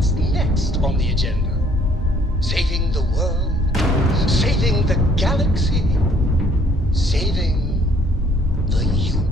what's next on the agenda. Saving the world, saving the galaxy, saving the youth.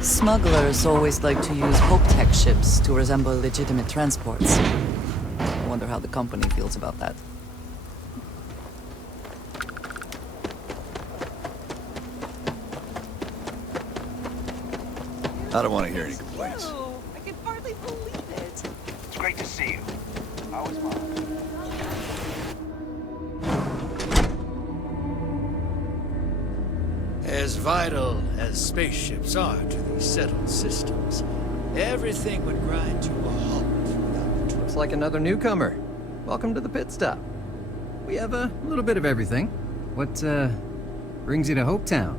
Smugglers always like to use Hope-Tech ships to resemble legitimate transports. I wonder how the company feels about that. I don't want to hear any complaints. Oh, I can hardly believe it. It's great to see you. How was Mom? As vital as spaceships are to these settled systems, everything would grind to a halt without the Looks like another newcomer. Welcome to the pit stop. We have a little bit of everything. What, brings you to Hopetown?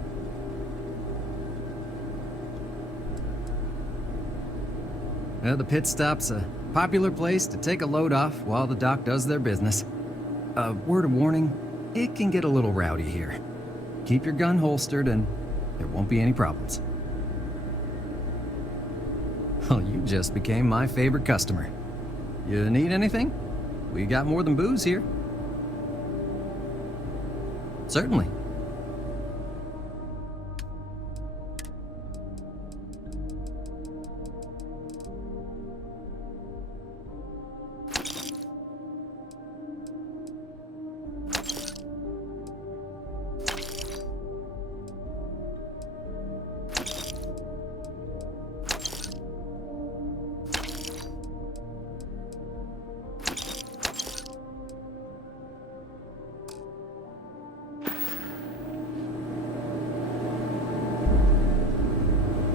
Well, the pit stop's a popular place to take a load off while the dock does their business. A word of warning, it can get a little rowdy here. Keep your gun holstered and there won't be any problems. Well, you just became my favorite customer. You need anything? We got more than booze here. Certainly.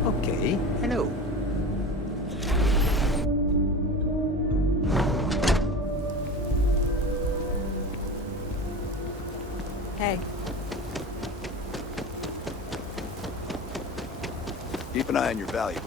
Okay, hello. Hey. Keep an eye on your valuables.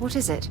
What is it?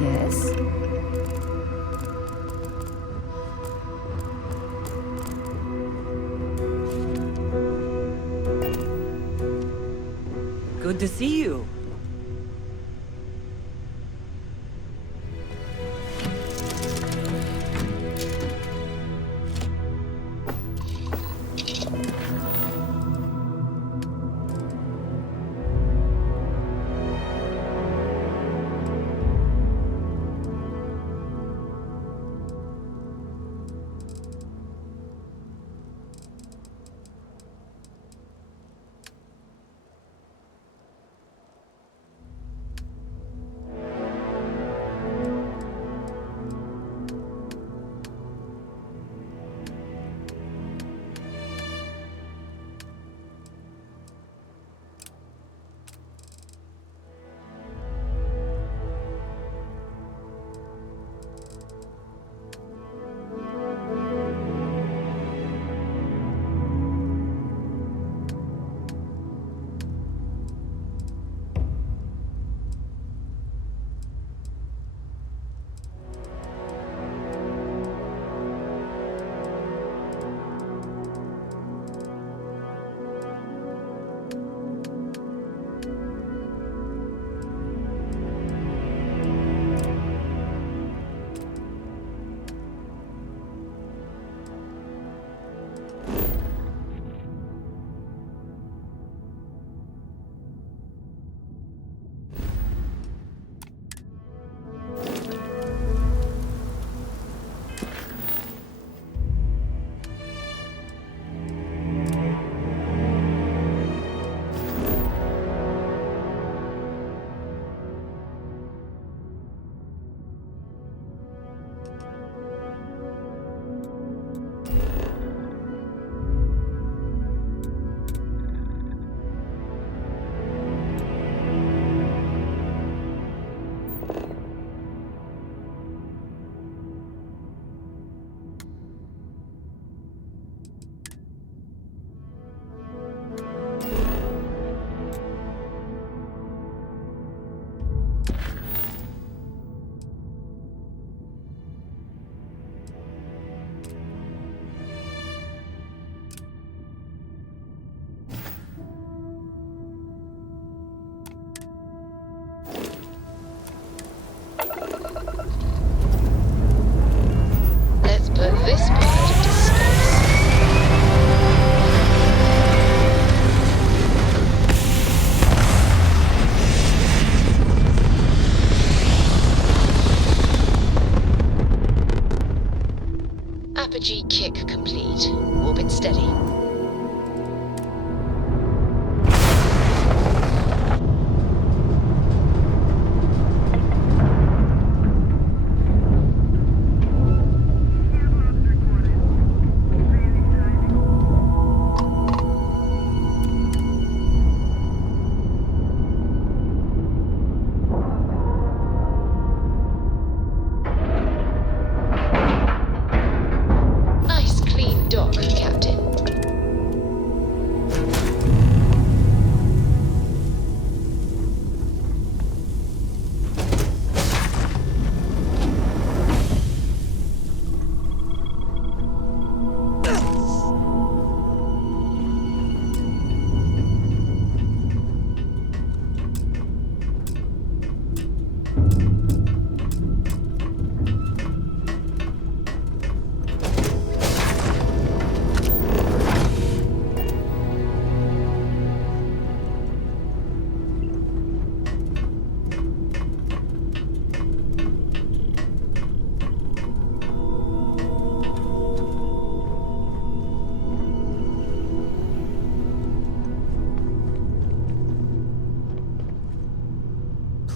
Yes? Good to see you.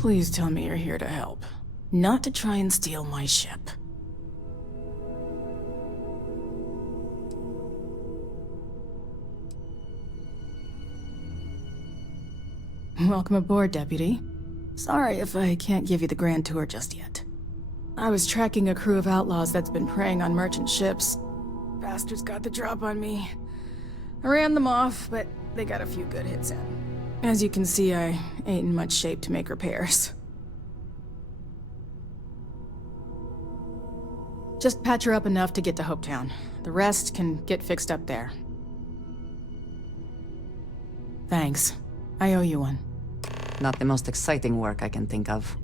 Please tell me you're here to help, not to try and steal my ship. Welcome aboard, Deputy. Sorry if I can't give you the grand tour just yet. I was tracking a crew of outlaws that's been preying on merchant ships. Bastards got the drop on me. I ran them off, but they got a few good hits in. As you can see, I ain't in much shape to make repairs. Just patch her up enough to get to Hopetown. The rest can get fixed up there. Thanks. I owe you one. Not the most exciting work I can think of.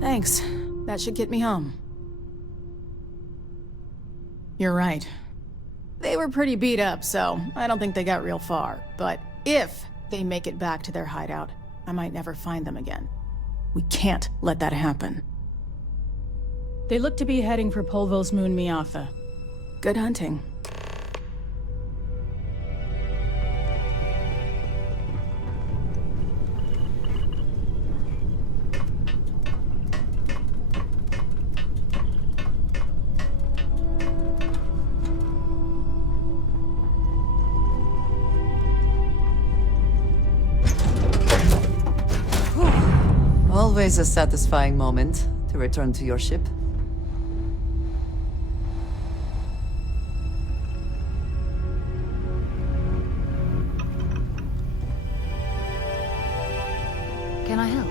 Thanks. That should get me home. You're right. They were pretty beat up, so I don't think they got real far. But if they make it back to their hideout, I might never find them again. We can't let that happen. They look to be heading for Polvo's moon Miatha. Good hunting. Always a satisfying moment to return to your ship. Can I help?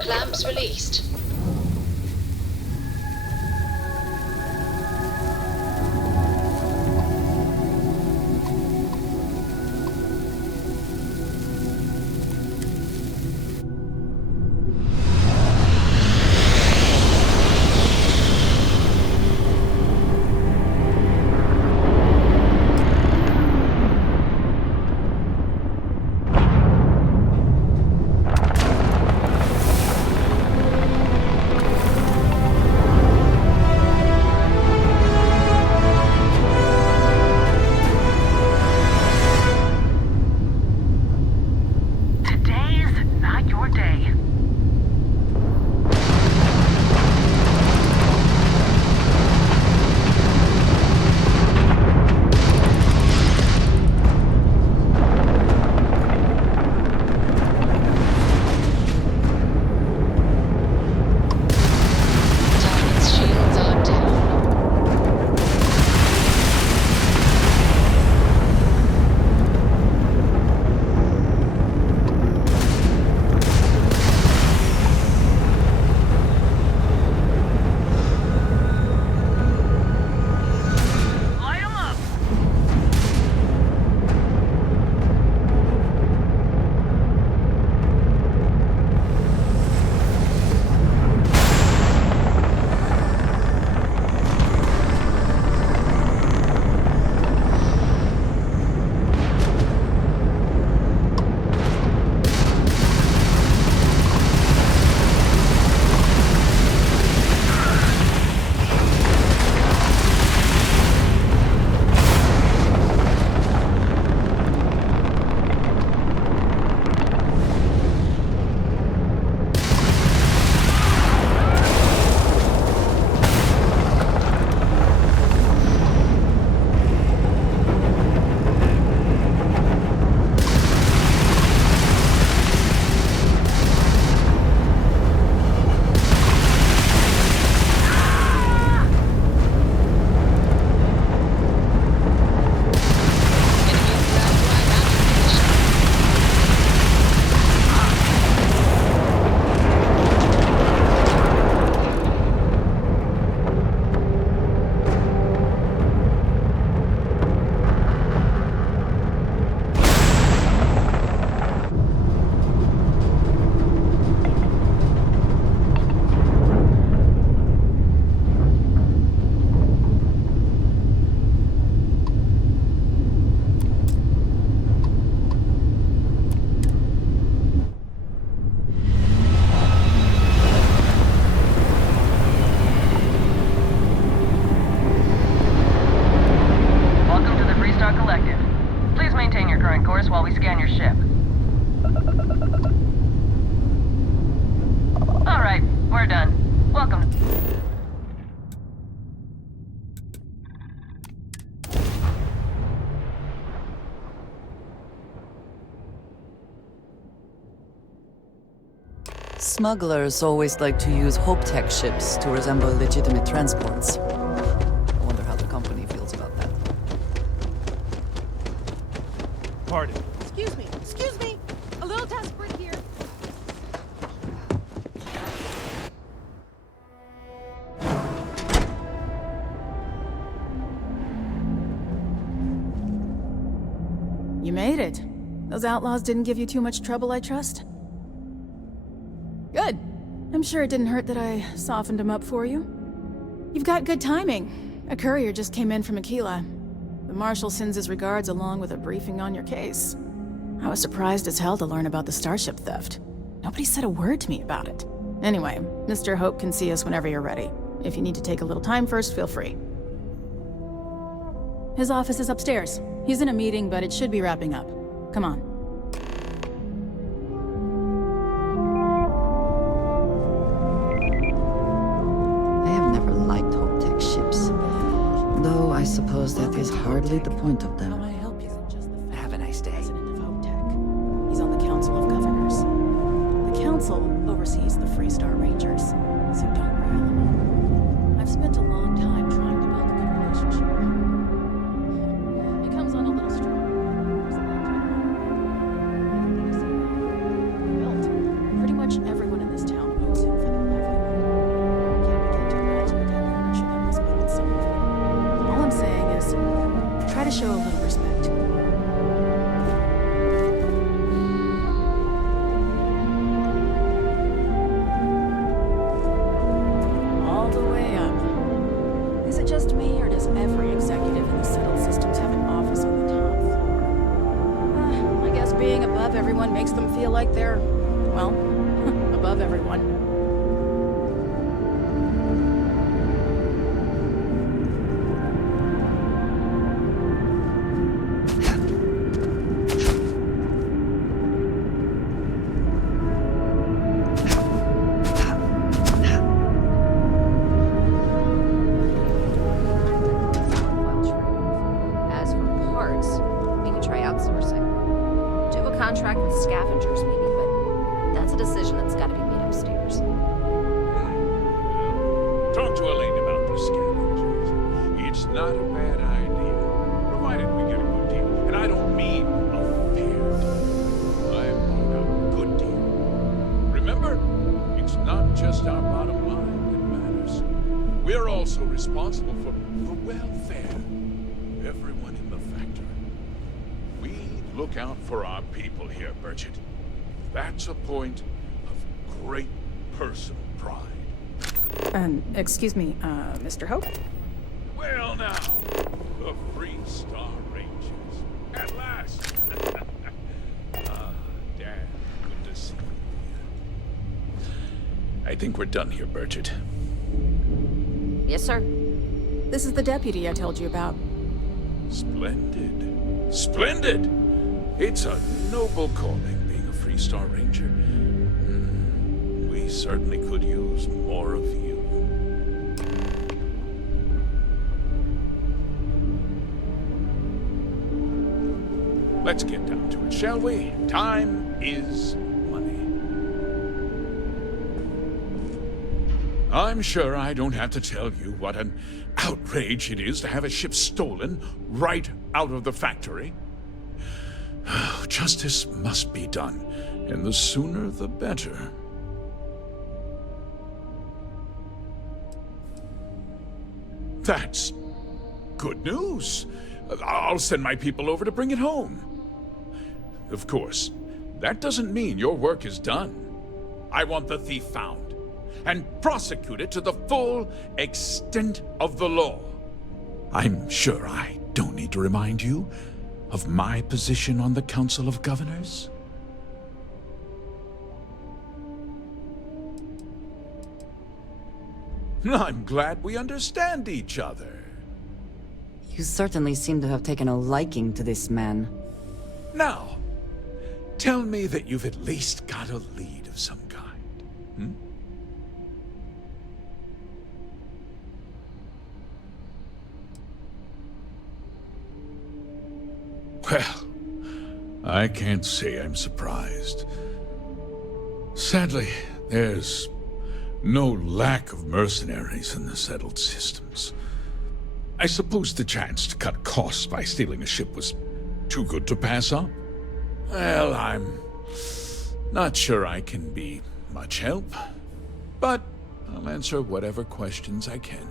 Clamps released. Smugglers always like to use Hope Tech ships to resemble legitimate transports. I wonder how the company feels about that. Pardon. Excuse me. Excuse me. A little desperate here. You made it. Those outlaws didn't give you too much trouble, I trust? Good. I'm sure it didn't hurt that I softened them up for you. You've got good timing. A courier just came in from Aquila. The Marshal sends his regards along with a briefing on your case. I was surprised as hell to learn about the starship theft. Nobody said a word to me about it. Anyway, Mr. Hope can see us whenever you're ready. If you need to take a little time first, feel free. His office is upstairs. He's in a meeting, but it should be wrapping up. Come on. I have never liked Hope Tech ships. Though I suppose that is hardly the point of them. How may I help you? Have a nice day. President of Hope Tech. He's on the Council of Governors. The Council oversees the Freestar Rangers, so don't rile him up. I've spent a long time trying to build a good relationship with him. It comes on a little strong. There's a lot to admire. Built. Pretty much everyone in this town owes him for their livelihood. Can't begin to imagine the kind of pressure that must put on someone. All I'm saying is, try to show a little respect. All the way up. Is it just me, or does every executive in the settled systems have an office on the top floor? I guess being above everyone makes them feel like they're, well, above everyone. As for parts, we could try outsourcing. Do a contract with scavengers, maybe, but that's a decision that's got to be made upstairs. Talk to Elaine about the scavengers. It's not a bad idea, provided we get a good deal. And I don't mean a fair deal. I mean a good deal. Remember, it's not just our bottom line that matters. We're also responsible for the welfare of everyone in the factory. We look out for our people here, Burchett. That's a point of great personal pride. Excuse me, Mr. Hope? Well now, the Free Star Rangers. At last! Dad, good to see you. I think we're done here, Burchett. Yes, sir. This is the deputy I told you about. Splendid. Splendid! It's a noble calling, being a Free Star Ranger. We certainly could use more of you. Let's get down to it, shall we? Time is money. I'm sure I don't have to tell you what an outrage it is to have a ship stolen right out of the factory. Justice must be done, and the sooner the better. That's good news. I'll send my people over to bring it home. Of course, that doesn't mean your work is done. I want the thief found and prosecuted to the full extent of the law. I'm sure I don't need to remind you of my position on the Council of Governors. I'm glad we understand each other. You certainly seem to have taken a liking to this man. Now, tell me that you've at least got a lead of some kind. Hmm? Well, I can't say I'm surprised. Sadly, There's no lack of mercenaries in the settled systems. I suppose the chance to cut costs by stealing a ship was too good to pass up. Well, I'm not sure I can be much help, but I'll answer whatever questions I can.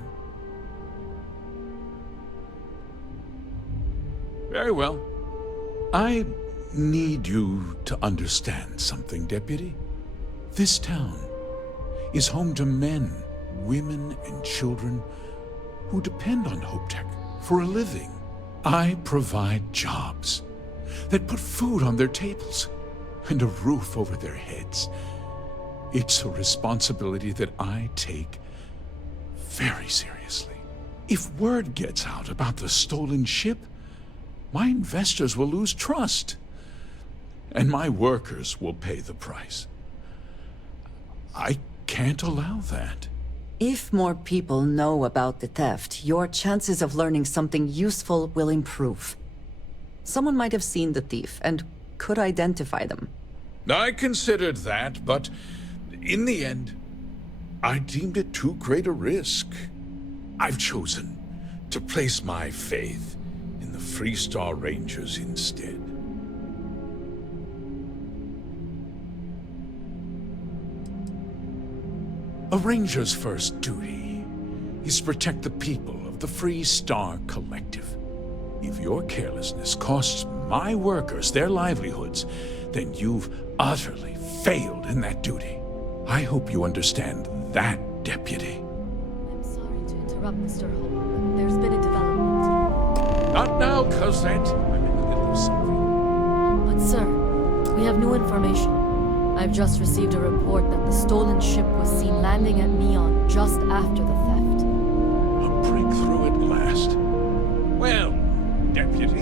Very well. I need you to understand something, Deputy. This town is home to men, women, and children who depend on HopeTech for a living. I provide jobs that put food on their tables and a roof over their heads. It's a responsibility that I take very seriously. If word gets out about the stolen ship, my investors will lose trust, and my workers will pay the price. I can't allow that. If more people know about the theft, your chances of learning something useful will improve. Someone might have seen the thief and could identify them. I considered that, but in the end, I deemed it too great a risk. I've chosen to place my faith in the Freestar Rangers instead. A ranger's first duty is to protect the people of the Freestar Collective. If your carelessness costs my workers their livelihoods, then you've utterly failed in that duty. I hope you understand that, Deputy. I'm sorry to interrupt, Mr. Hope. There's been a development. Not now, Cosette. I'm in the middle of something. But sir, we have new information. I've just received a report that the stolen ship was seen landing at Neon just after the theft. A breakthrough at last. Well, Deputy,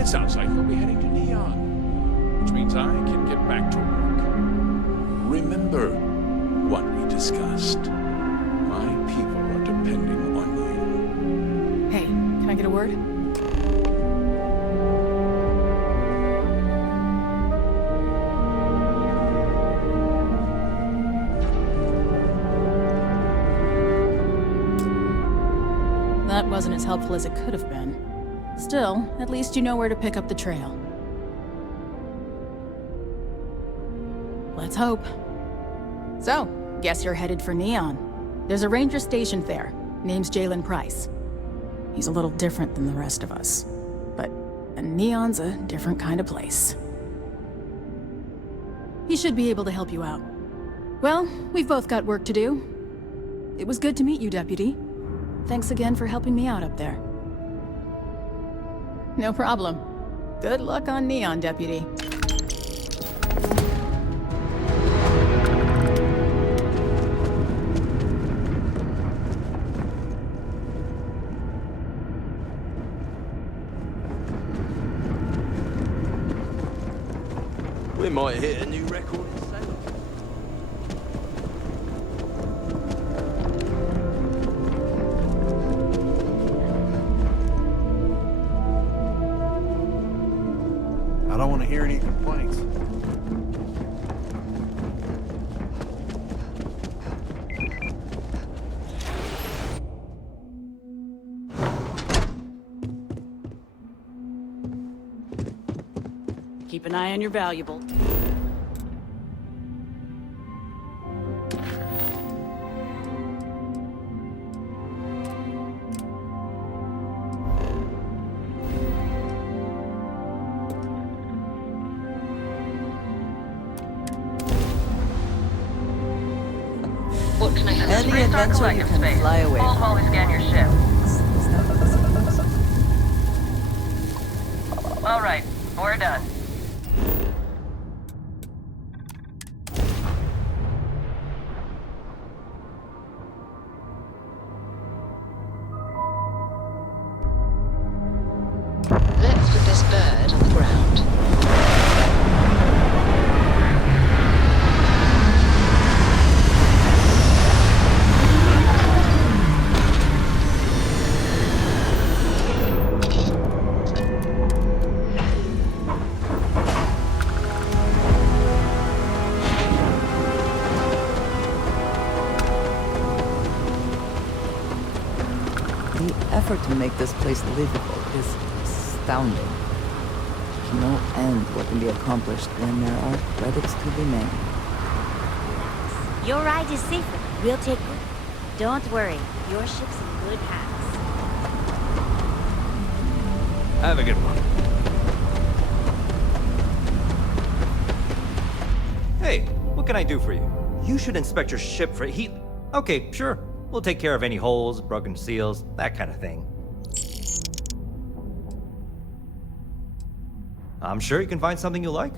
it sounds like you'll be heading to Neon, which means I can get back to work. Remember what we discussed. My people are depending on you. Hey, can I get a word? That wasn't as helpful as it could have been. Still, at least you know where to pick up the trail. Let's hope. So, guess you're headed for Neon. There's a ranger stationed there. Name's Jalen Price. He's a little different than the rest of us. But Neon's a different kind of place. He should be able to help you out. Well, we've both got work to do. It was good to meet you, Deputy. Thanks again for helping me out up there. No problem. Good luck on Neon, Deputy. We might hit a new record in sales. I don't want to hear any complaints. Keep an eye on your valuable. What can I help Any you? adventure you can fly away Hold from. while we scan your ship. All right, we're done. Let's put this bird on the ground. effort to make this place livable is astounding. No end what can be accomplished when there are credits to be made. Your ride is safer. We'll take good. Don't worry. Your ship's in good hands. Have a good one. Hey, what can I do for you? You should inspect your ship for heat. Okay, sure. We'll take care of any holes, broken seals, that kind of thing. I'm sure you can find something you like.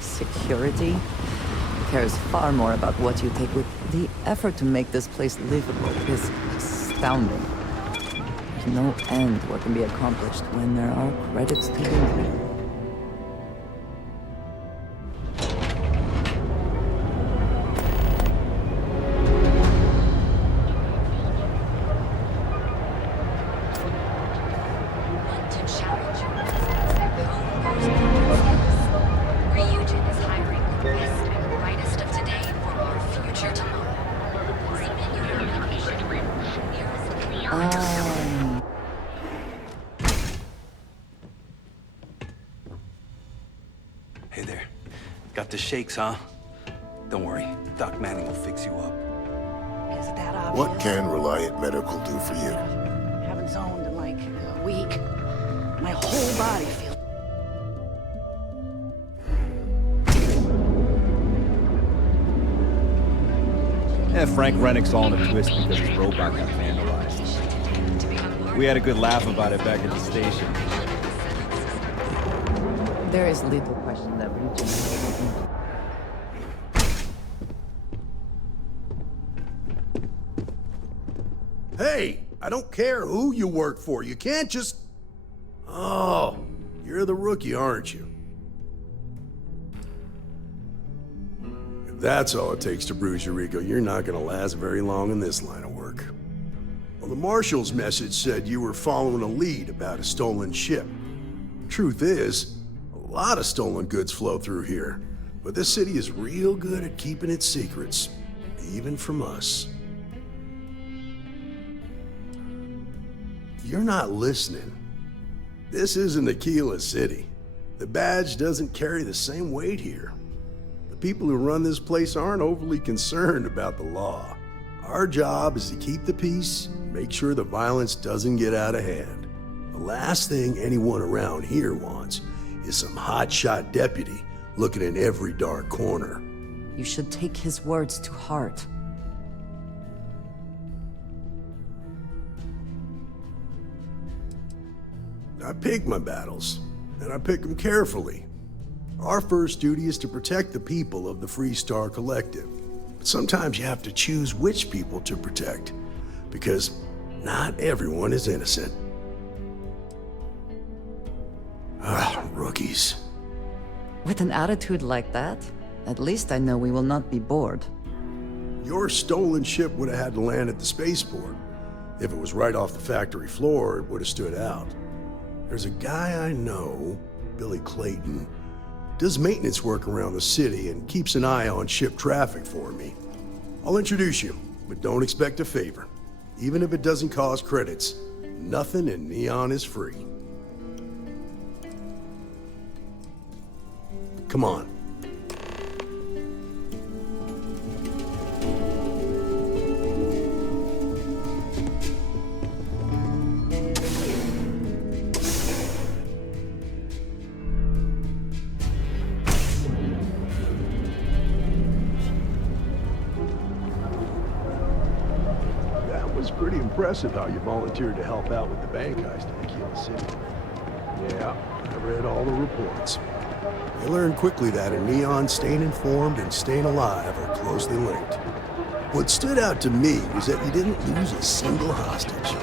Security cares far more about what you take with. The effort to make this place livable is astounding. There's no end what can be accomplished when there are credits to be made. Hey there. Got the shakes, huh? Don't worry. Doc Manning will fix you up. Is that obvious? What can Reliant Medical do for you? Haven't zoned in like a week. My whole body feels... Yeah, Frank Rennick's all in a twist because his robot got vandalized. We had a good laugh about it back at the station. There is little question that region. Hey, I don't care who you work for. You can't just... Oh, you're the rookie, aren't you? If that's all it takes to bruise your ego, you're not gonna last very long in this line of work. Well, the Marshal's message said you were following a lead about a stolen ship. Truth is, a lot of stolen goods flow through here, but this city is real good at keeping its secrets, even from us. you're not listening, this isn't Aquila City. The badge doesn't carry the same weight here. The people who run this place aren't overly concerned about the law. Our job is to keep the peace, make sure the violence doesn't get out of hand. The last thing anyone around here wants is some hotshot deputy looking in every dark corner. You should take his words to heart. I pick my battles, and I pick them carefully. Our first duty is to protect the people of the Freestar Collective. But sometimes you have to choose which people to protect, because not everyone is innocent. Rookies. With an attitude like that, at least I know we will not be bored. Your stolen ship would have had to land at the spaceport. If it was right off the factory floor, it would have stood out. There's a guy I know, Billy Clayton, does maintenance work around the city and keeps an eye on ship traffic for me. I'll introduce you, but don't expect a favor. Even if it doesn't cost credits, nothing in Neon is free. Come on. Pretty impressive how you volunteered to help out with the bank heist in Aquila City. Yeah, I read all the reports. I learned quickly that in Neon, staying informed and staying alive are closely linked. What stood out to me was that you didn't lose a single hostage.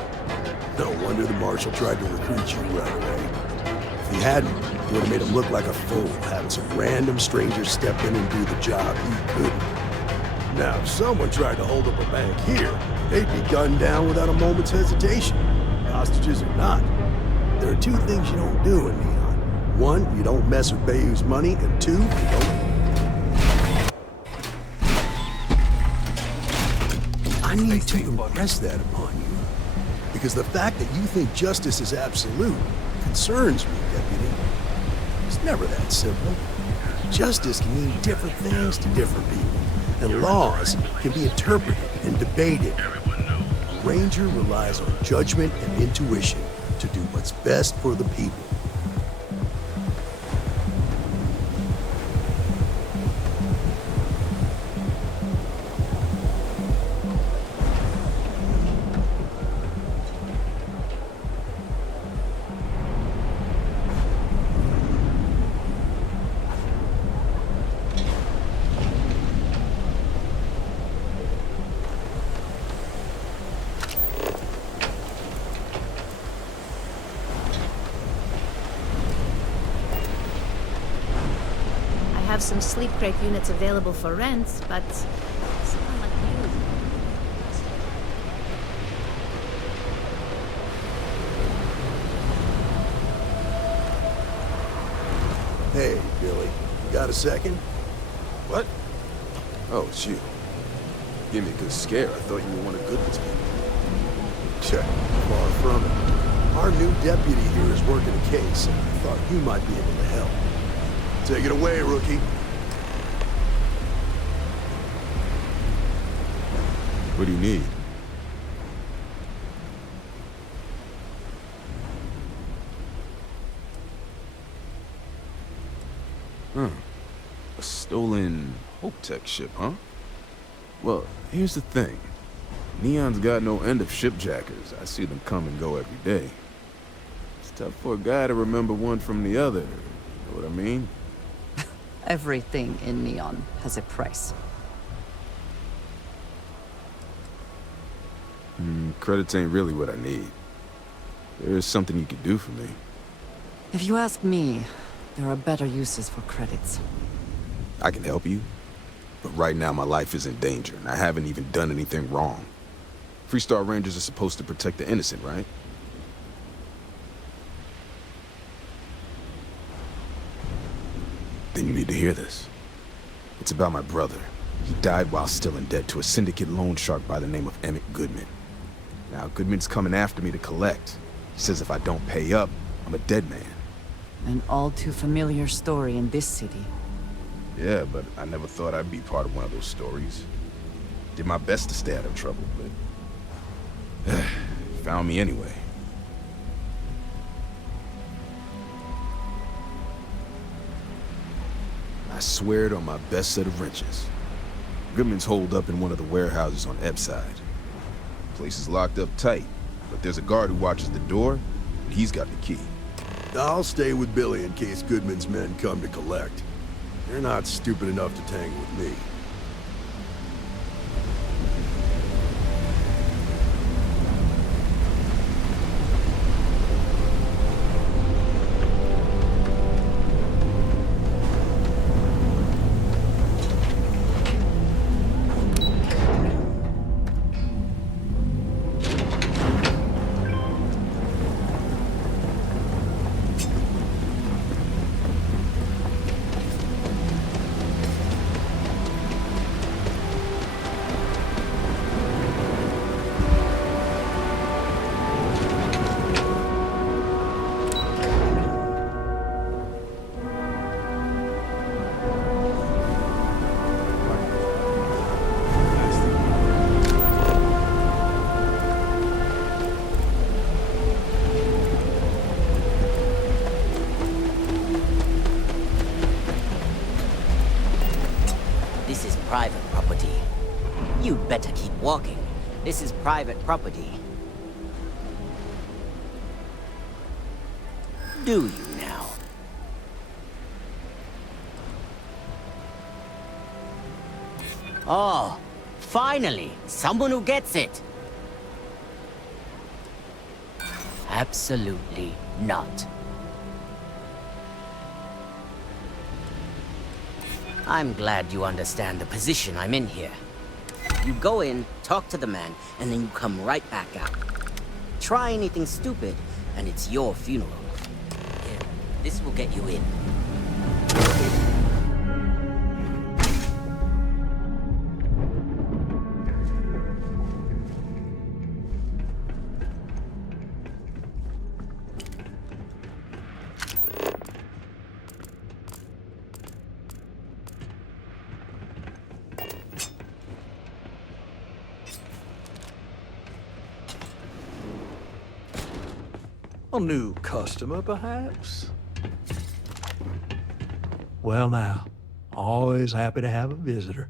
No wonder the Marshal tried to recruit you right away. If he hadn't, it would have made him look like a fool, having some random stranger step in and do the job he couldn't. Now, if someone tried to hold up a bank here, they'd be gunned down without a moment's hesitation. Hostages or not. There are two things you don't do in Neon. One, you don't mess with Bayou's money, and two, you don't... I need to impress that upon you. Because the fact that you think justice is absolute concerns me, Deputy. It's never that simple. Justice can mean different things to different people. And laws can be interpreted and debated. A ranger relies on judgment and intuition to do what's best for the people. Have some sleep crate units available for rent, but someone like you. Hey, Billy, you got a second? What? Oh, it's you. Give me a good scare. I thought you were one of Goodman's people. Check. Far from it. Our new deputy here is working a case, and I thought you might be able to help. Take it away, rookie. What do you need? A stolen Hope Tech ship, huh? Well, here's the thing. Neon's got no end of shipjackers. I see them come and go every day. It's tough for a guy to remember one from the other. You know what I mean? Everything in Neon has a price. Credits ain't really what I need. There is something you could do for me. If you ask me, there are better uses for credits. I can help you, but right now my life is in danger, and I haven't even done anything wrong. Freestar Rangers are supposed to protect the innocent, right? Then you need to hear this. It's about my brother. He died while still in debt to a syndicate loan shark by the name of Emmett Goodman. Now, Goodman's coming after me to collect. He says if I don't pay up, I'm a dead man. An all too familiar story in this city. Yeah, but I never thought I'd be part of one of those stories. Did my best to stay out of trouble, but... found me anyway. I swear it on my best set of wrenches. Goodman's holed up in one of the warehouses on Ebb's side. Place is locked up tight, but there's a guard who watches the door, and he's got the key. I'll stay with Billy in case Goodman's men come to collect. They're not stupid enough to tangle with me. This is private property. You'd better keep walking. This is private property. Do you now? Oh, finally, someone who gets it. Absolutely not. I'm glad you understand the position I'm in here. You go in, talk to the man, and then you come right back out. Try anything stupid, and it's your funeral. Here, this will get you in. A new customer, perhaps? Well now, always happy to have a visitor.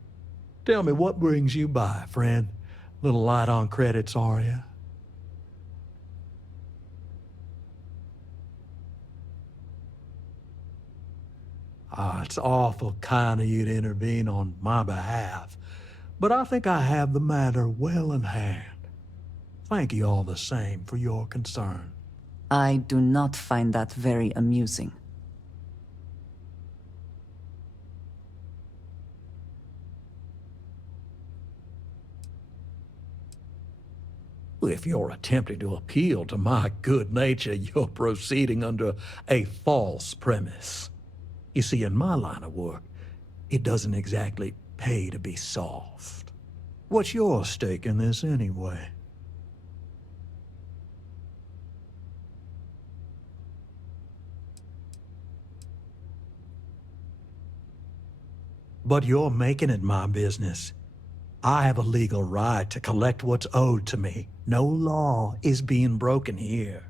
Tell me, what brings you by, friend? Little light on credits, are you? It's awful kind of you to intervene on my behalf, but I think I have the matter well in hand. Thank you all the same for your concern. I do not find that very amusing. If you're attempting to appeal to my good nature, you're proceeding under a false premise. You see, in my line of work, it doesn't exactly pay to be soft. What's your stake in this anyway? But you're making it my business. I have a legal right to collect what's owed to me. No law is being broken here.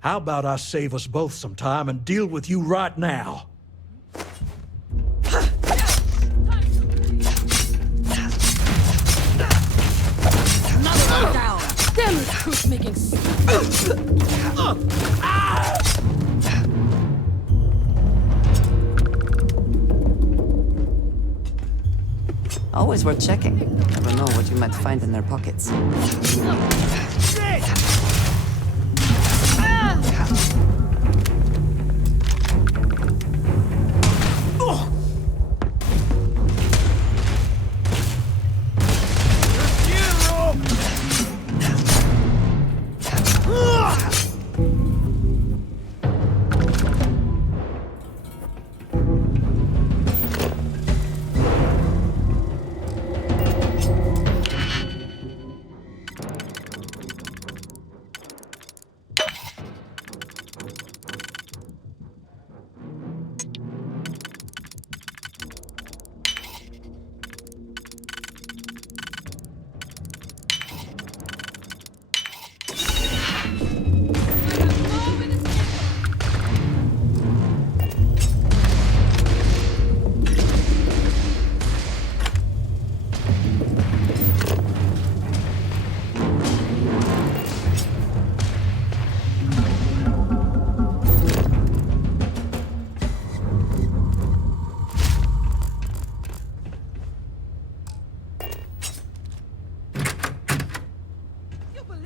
How about I save us both some time and deal with you right now? Another one down! Damn it, who's making Always worth checking. Never know what you might find in their pockets.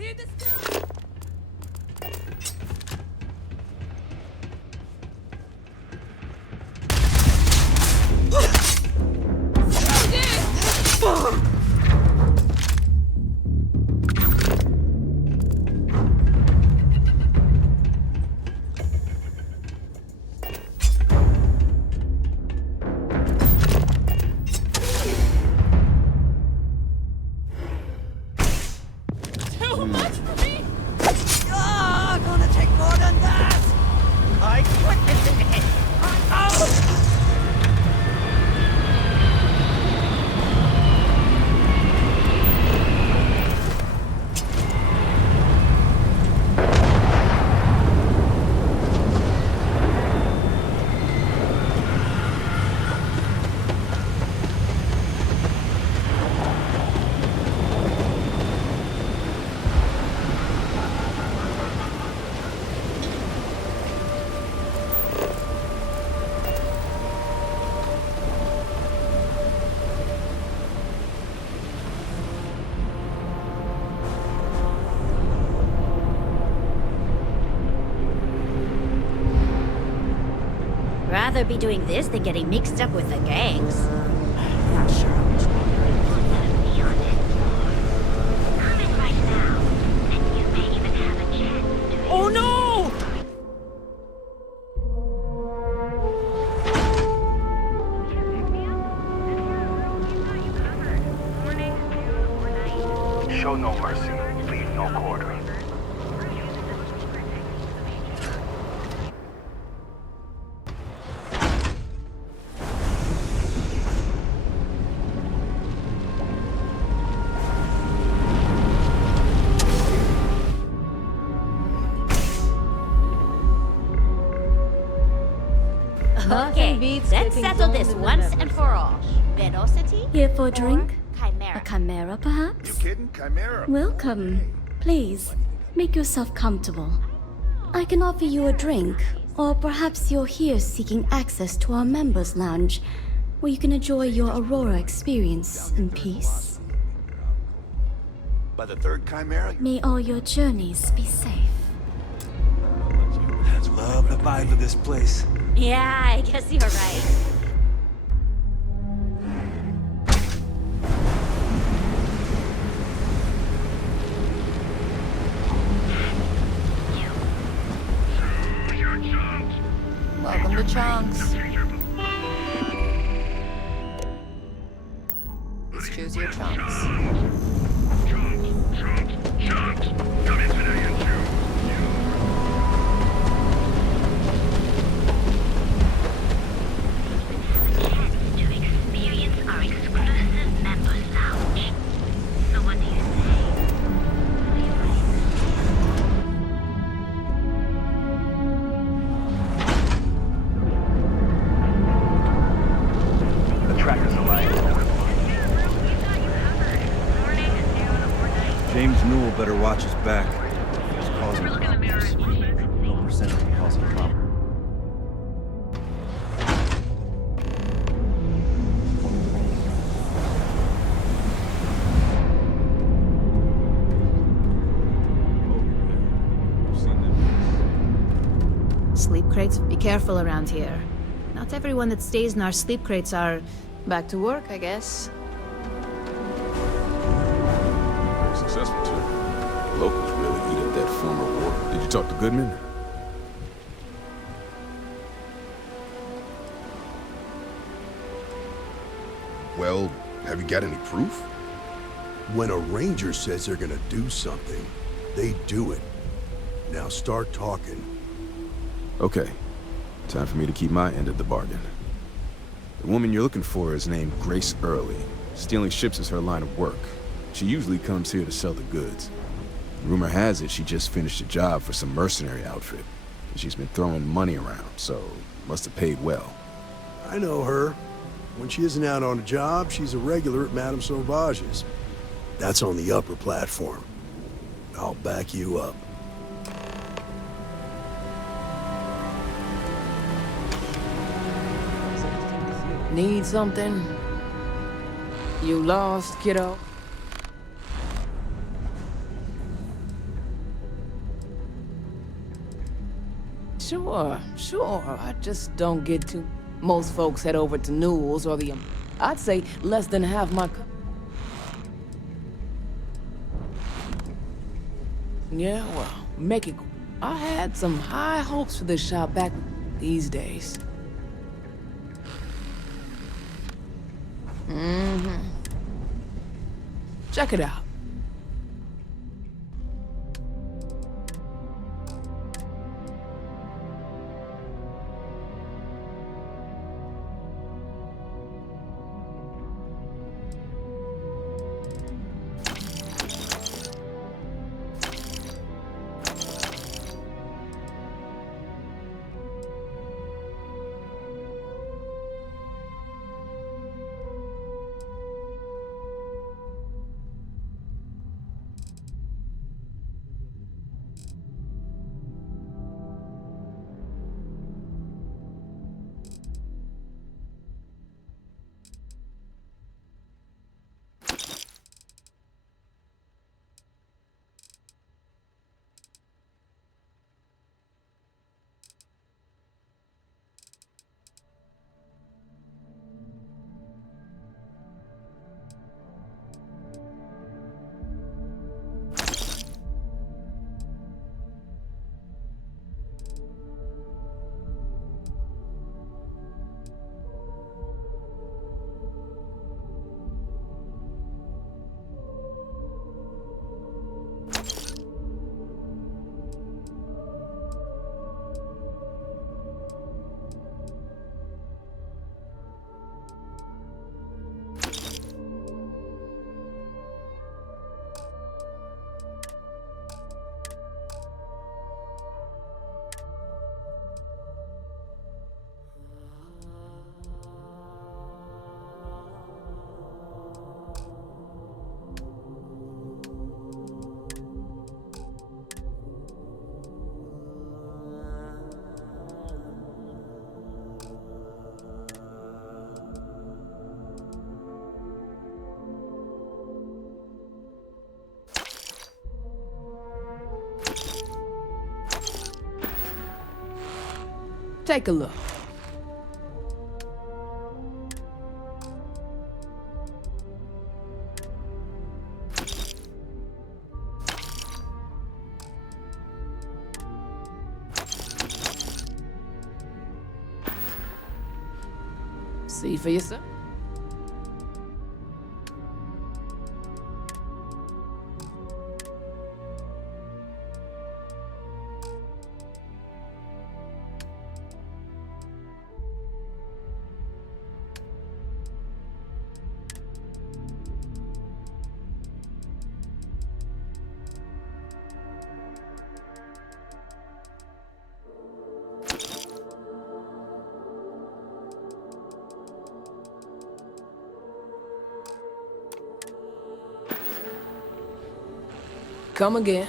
Clear the sky! Too much for me! Ah, gonna take more than that! I quit it! Rather be doing this than getting mixed up with the gangs. Not sure. Oh no! Show no mercy, leave no quarter. Okay, let's settle this once and for all. Velocity? Here for a drink? Chimera. A chimera, perhaps? You kidding? Chimera. Welcome. Please, make yourself comfortable. I can offer you a drink, or perhaps you're here seeking access to our members' lounge, where you can enjoy your Aurora experience in peace. By the third Chimera? May all your journeys be safe. I love the vibe of this place. Yeah, I guess you're right. Welcome to Chunks. Let's choose your chunks. James Newell better watch his back. He's causing problems. No percentage of causing problems. Sleep crates? Be careful around here. Not everyone that stays in our sleep crates are back to work, I guess. Very successful, too. The locals really eat at that former war. Did you talk to Goodman? Well, have you got any proof? When a ranger says they're gonna do something, they do it. Now start talking. Okay. Time for me to keep my end of the bargain. The woman you're looking for is named Grace Early. Stealing ships is her line of work. She usually comes here to sell the goods. Rumor has it she just finished a job for some mercenary outfit. And she's been throwing money around, so must have paid well. I know her. When she isn't out on a job, she's a regular at Madame Sauvage's. That's on the upper platform. I'll back you up. Need something? You lost, kiddo? Sure. I just don't get to. Most folks head over to Newell's or the. I'd say less than half my. Yeah, well, make it. I had some high hopes for this shop back these days. Check it out. Take a look. See for yourself. Come again.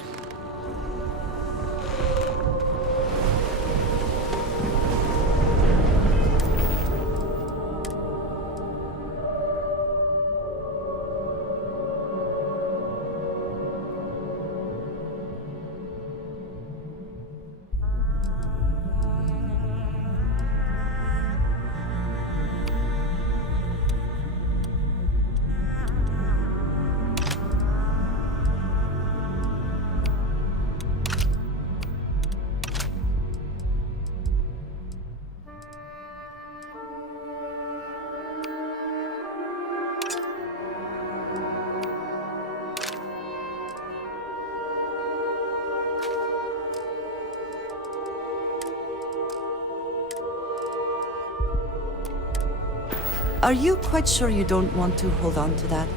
Are you quite sure you don't want to hold on to that?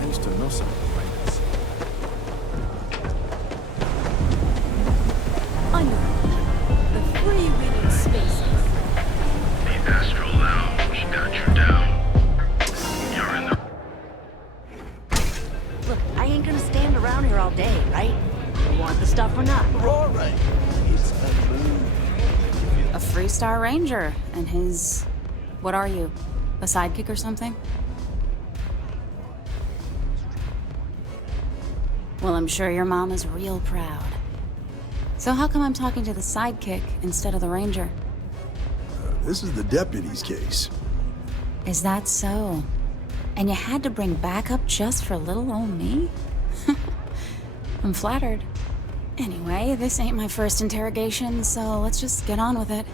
I used to know something like this. The free-wheeling spaces. The Astro Lounge got you down. You're in the... Look, I ain't gonna stand around here all day, right? You want the stuff or not? All right. It's a move. A Freestar Ranger, and his... What are you? A sidekick or something? Well, I'm sure your mom is real proud. So how come I'm talking to the sidekick instead of the ranger? This is the deputy's case. Is that so? And you had to bring backup just for little old me? I'm flattered. Anyway, this ain't my first interrogation, so let's just get on with it.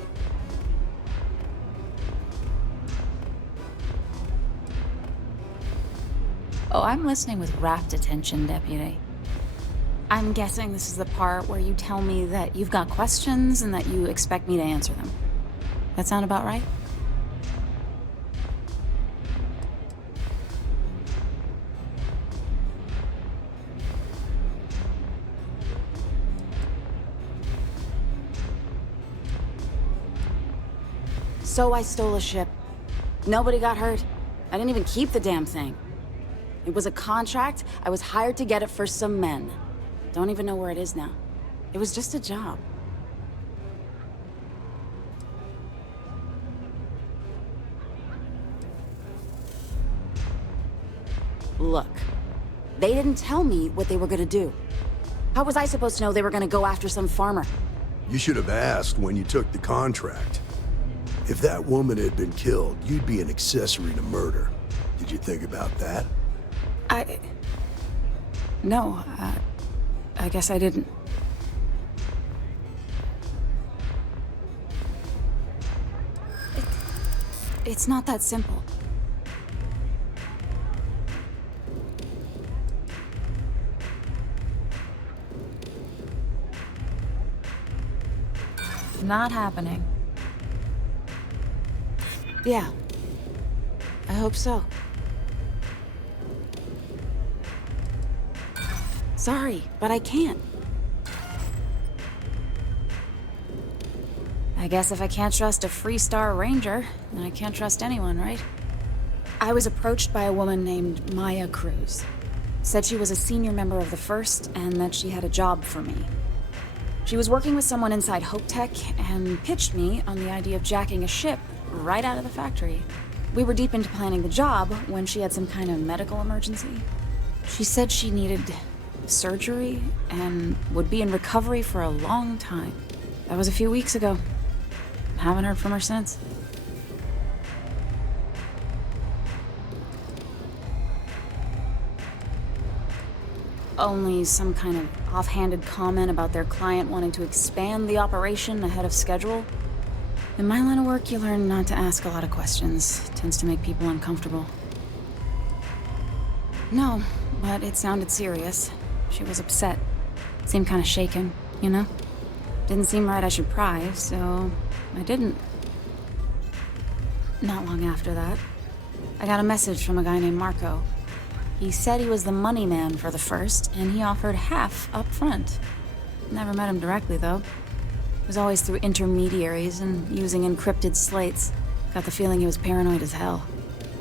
Oh, I'm listening with rapt attention, Deputy. I'm guessing this is the part where you tell me that you've got questions and that you expect me to answer them. That sound about right? So I stole a ship. Nobody got hurt. I didn't even keep the damn thing. It was a contract. I was hired to get it for some men. Don't even know where it is now. It was just a job. Look, they didn't tell me what they were gonna do. How was I supposed to know they were gonna go after some farmer? You should have asked when you took the contract. If that woman had been killed, you'd be an accessory to murder. Did you think about that? No, I guess I didn't. It's not that simple. Not happening. Yeah. I hope so. Sorry, but I can't. I guess if I can't trust a Freestar Ranger, then I can't trust anyone, right? I was approached by a woman named Maya Cruz. Said she was a senior member of the First and that she had a job for me. She was working with someone inside Hope Tech and pitched me on the idea of jacking a ship right out of the factory. We were deep into planning the job when she had some kind of medical emergency. She said she needed surgery and would be in recovery for a long time. That was a few weeks ago. Haven't heard from her since. Only some kind of offhanded comment about their client wanting to expand the operation ahead of schedule. In my line of work, you learn not to ask a lot of questions. It tends to make people uncomfortable. No, but it sounded serious. She was upset. Seemed kind of shaken, you know? Didn't seem right I should pry, so I didn't. Not long after that, I got a message from a guy named Marco. He said he was the money man for the First, and he offered half up front. Never met him directly, though. It was always through intermediaries and using encrypted slates. Got the feeling he was paranoid as hell.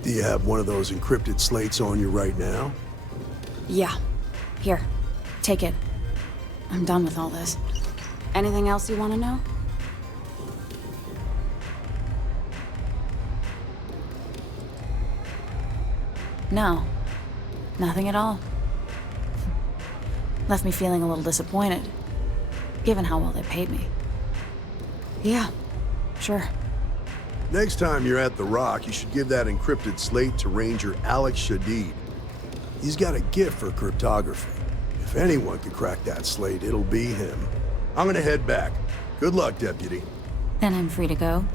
Do you have one of those encrypted slates on you right now? Yeah. Here. Take it. I'm done with all this. Anything else you want to know? No. Nothing at all. Left me feeling a little disappointed, given how well they paid me. Yeah, sure. Next time you're at the Rock, you should give that encrypted slate to Ranger Alex Shadid. He's got a gift for cryptography. If anyone can crack that slate, it'll be him. I'm gonna head back. Good luck, Deputy. Then I'm free to go.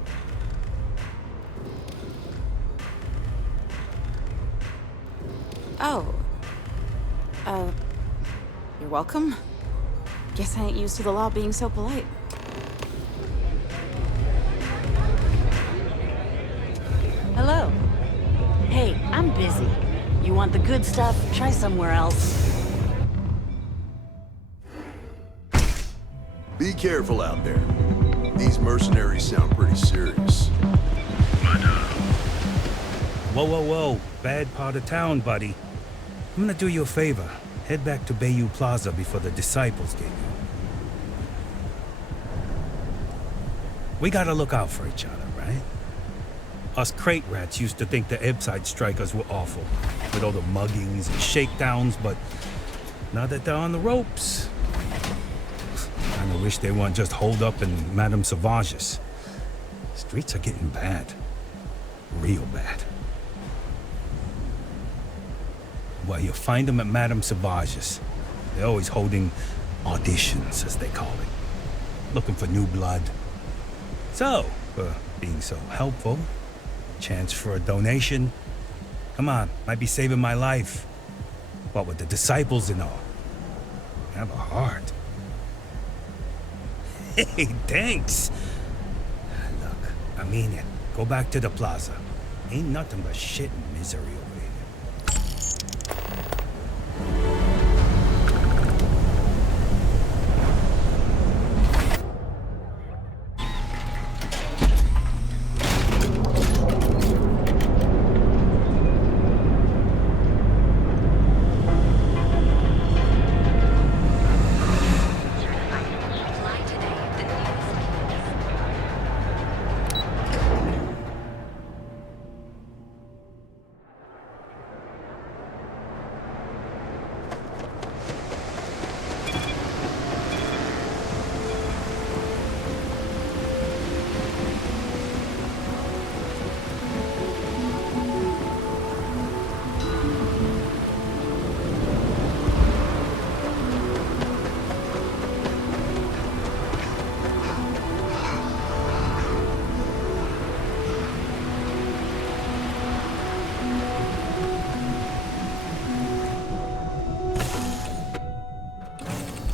Oh. You're welcome. Guess I ain't used to the law being so polite. Hello. Hey, I'm busy. You want the good stuff? Try somewhere else. Be careful out there. These mercenaries sound pretty serious. Whoa, whoa, whoa. Bad part of town, buddy. I'm gonna do you a favor. Head back to Bayou Plaza before the Disciples get you. We gotta look out for each other, right? Us crate rats used to think the Ebbside strikers were awful, with all the muggings and shakedowns, but now that they're on the ropes. Kinda wish they weren't just holed up in Madame Sauvage's. Streets are getting bad. Real bad. Well, you'll find them at Madame Sauvage's. They're always holding auditions, as they call it. Looking for new blood. So, for being so helpful, chance for a donation. Come on, might be saving my life. What with the disciples and all. Have a heart. Hey, thanks. Look, I mean it. Go back to the plaza. Ain't nothing but shit and misery over here.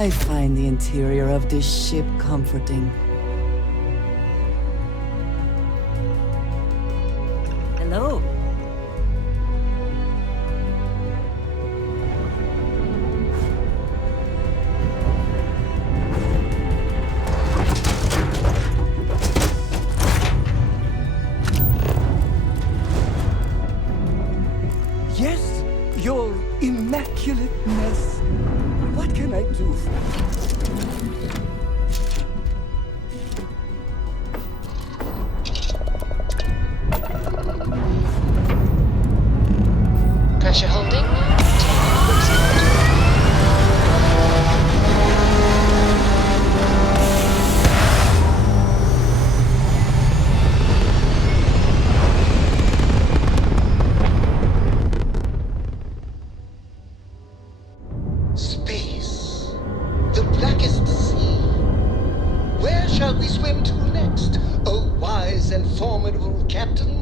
I find the interior of this ship comforting. Hello. Yes, your immaculate mess. What can I do for you? Pressure holding. Space. The blackest sea. Where shall we swim to next, O wise and formidable captain?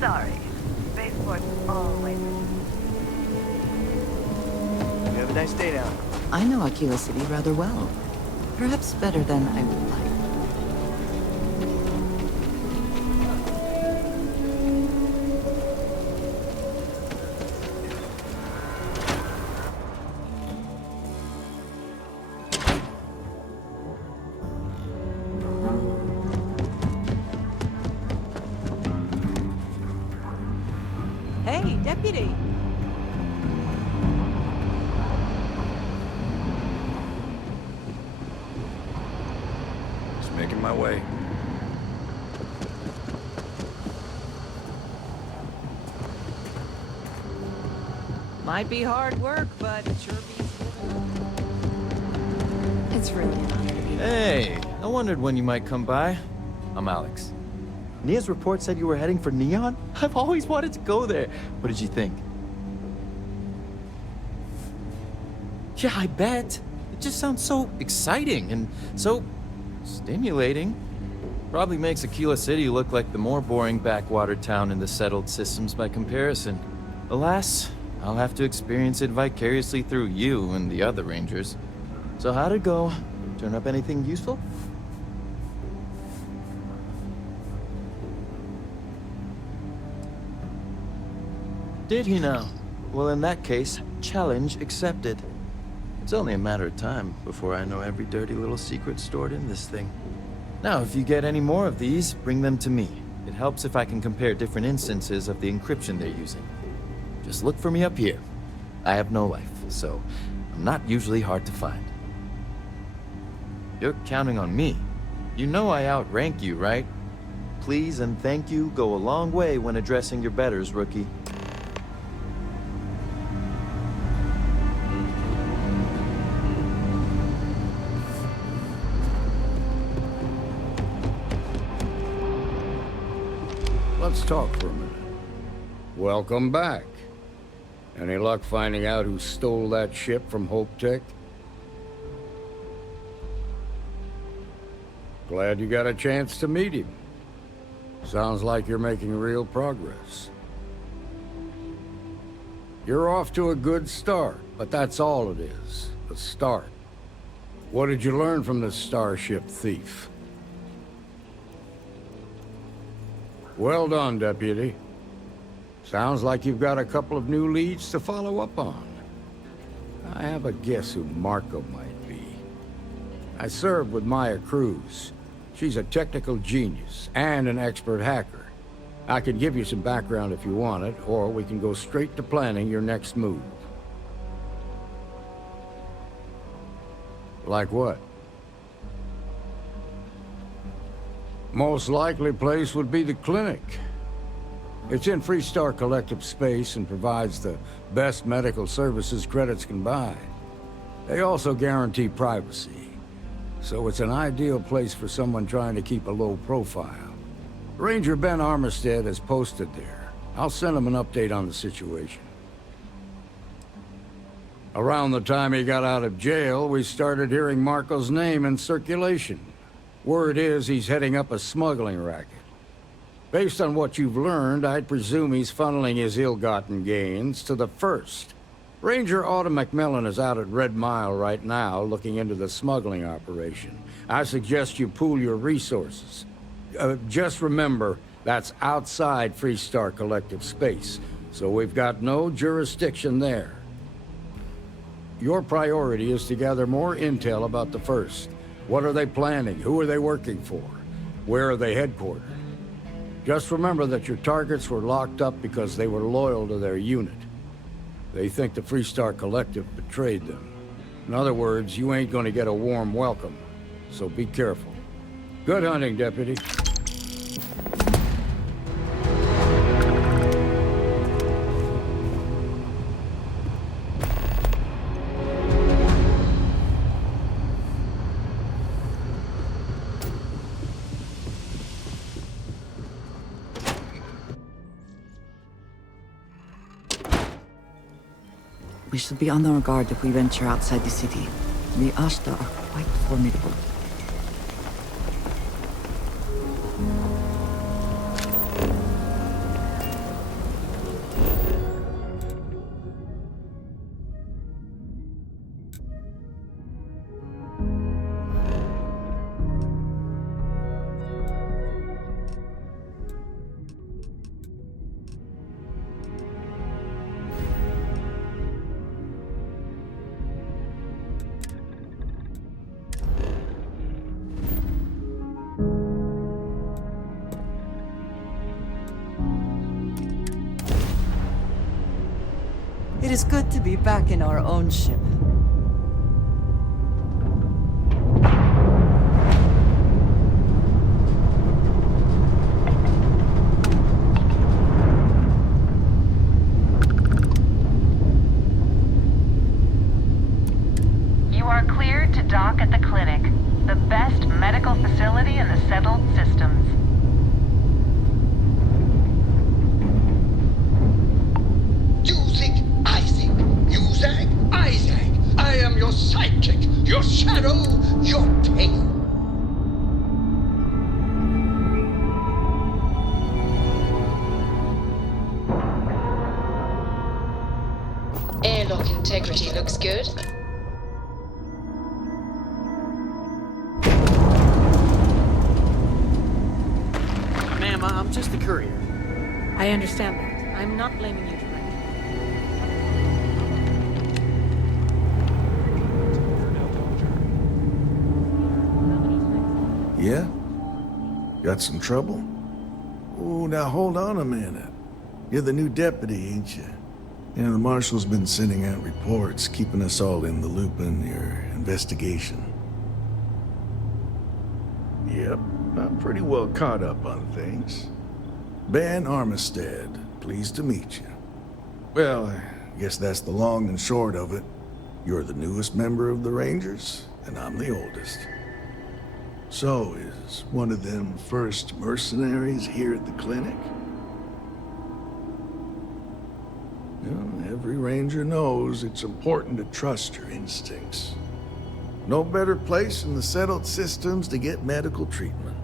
Sorry. Spaceport's always... You have a nice day now. I know Aquila City rather well. Perhaps better than I would like. Hey, deputy! Just making my way. Might be hard work, but it sure beats living. It's really an honor to be here. Hey, I wondered when you might come by. I'm Alex. Nia's report said you were heading for Neon? I've always wanted to go there. What did you think? Yeah, I bet. It just sounds so exciting and so stimulating. Probably makes Aquila City look like the more boring backwater town in the settled systems by comparison. Alas, I'll have to experience it vicariously through you and the other rangers. So how'd it go? Turn up anything useful? Did he now? Well, in that case, challenge accepted. It's only a matter of time before I know every dirty little secret stored in this thing. Now, if you get any more of these, bring them to me. It helps if I can compare different instances of the encryption they're using. Just look for me up here. I have no life, so I'm not usually hard to find. You're counting on me. You know I outrank you, right? Please and thank you go a long way when addressing your betters, rookie. Let's talk for a minute. Welcome back. Any luck finding out who stole that ship from Hope Tech? Glad you got a chance to meet him. Sounds like you're making real progress. You're off to a good start, but that's all it is, a start. What did you learn from this starship thief? Well done, Deputy. Sounds like you've got a couple of new leads to follow up on. I have a guess who Marco might be. I served with Maya Cruz. She's a technical genius and an expert hacker. I can give you some background if you want it, or we can go straight to planning your next move. Like what? Most likely place would be the clinic. It's in Freestar Collective space and provides the best medical services credits can buy. They also guarantee privacy, so it's an ideal place for someone trying to keep a low profile. Ranger Ben Armistead is posted there. I'll send him an update on the situation. Around the time he got out of jail, we started hearing Marco's name in circulation. Word is he's heading up a smuggling racket. Based on what you've learned, I'd presume he's funneling his ill-gotten gains to the First. Ranger Autumn McMillan is out at Red Mile right now, looking into the smuggling operation. I suggest you pool your resources. Just remember, that's outside Freestar Collective space, so we've got no jurisdiction there. Your priority is to gather more intel about the First. What are they planning? Who are they working for? Where are they headquartered? Just remember that your targets were locked up because they were loyal to their unit. They think the Freestar Collective betrayed them. In other words, you ain't gonna get a warm welcome, so be careful. Good hunting, Deputy. We should be on our guard if we venture outside the city. The Ashta are quite formidable. It is good to be back in our own ship. You are cleared to dock at the clinic, the best medical facility in the settled systems. You think I think. You zag, I zag. I am your sidekick, your shadow, your pain. Airlock integrity looks good. Ma'am, I'm just a courier. I understand that. I'm not blaming you directly. Got some trouble? Oh, now hold on a minute. You're the new deputy, ain't you? Yeah, the marshal's been sending out reports, keeping us all in the loop in your investigation. Yep, I'm pretty well caught up on things. Ben Armistead, pleased to meet you. Well, I guess that's the long and short of it. You're the newest member of the Rangers, and I'm the oldest. So, is one of them first mercenaries here at the clinic? Well, every Ranger knows it's important to trust your instincts. No better place in the settled systems to get medical treatment.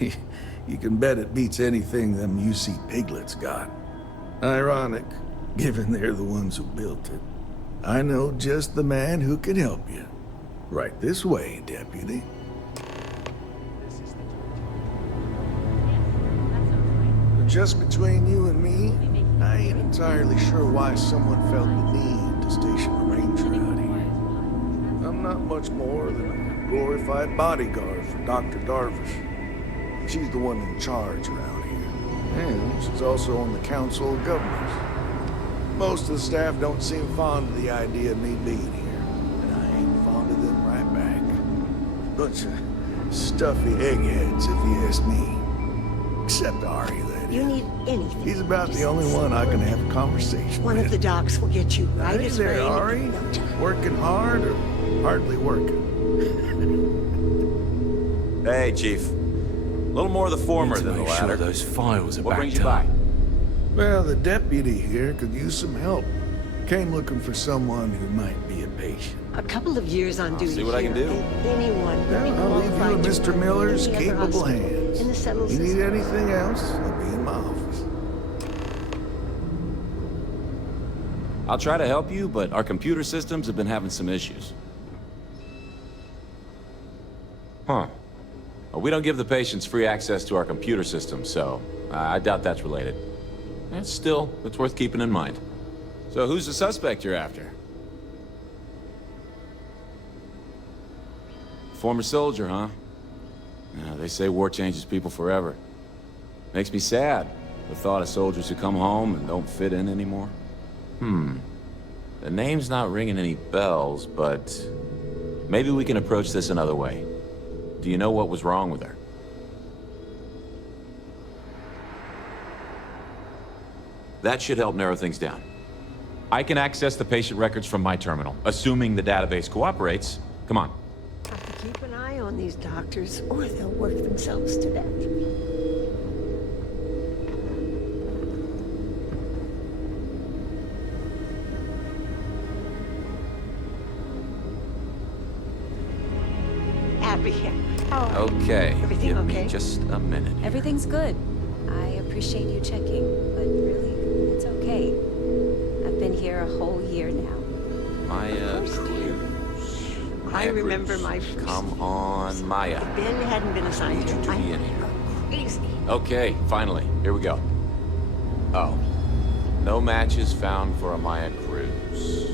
You can bet it beats anything them UC piglets got. Ironic, given they're the ones who built it. I know just the man who can help you. Right this way, Deputy. Just between you and me, I ain't entirely sure why someone felt the need to station a ranger out here. I'm not much more than a glorified bodyguard for Dr. Darvish. She's the one in charge around here. And she's also on the Council of Governors. Most of the staff don't seem fond of the idea of me being here, and I ain't fond of them right back. Bunch of stuffy eggheads, if you ask me. Except Ari, that You is. need anything. He's about the only one I can have a conversation One with. of the docs will get you right Hey as there, rain. Ari. Working hard or hardly working? Hey, Chief. A little more of the former than the latter. those files are What brings backed you up. by? Well, the deputy here could use some help. Came looking for someone who might be a patient. A couple of years on duty see what I can here, do. and anyone would be I'll leave you in qualified to Mr. run Miller's any other capable hospital hands. in the settled You need system. anything else, I'll be in my office. I'll try to help you, but our computer systems have been having some issues. Huh. Well, we don't give the patients free access to our computer system, so I doubt that's related. Still, it's worth keeping in mind. So who's the suspect you're after? Former soldier, huh? Yeah, they say war changes people forever. Makes me sad, the thought of soldiers who come home and don't fit in anymore. The name's not ringing any bells, but maybe we can approach this another way. Do you know what was wrong with her? That should help narrow things down. I can access the patient records from my terminal, assuming the database cooperates. Come on. Have to keep an eye on these doctors, or they'll work themselves to death. Abby, how are you? Okay, Everything give okay? me just a minute. Everything's good. I appreciate you checking, but really, it's okay. I've been here a whole year now. Maya Cruz. I remember my first. Come on, Maya. Ben hadn't been assigned Need you to I'm be in here. crazy. Okay, finally. Here we go. Oh. No matches found for a Maya Cruz.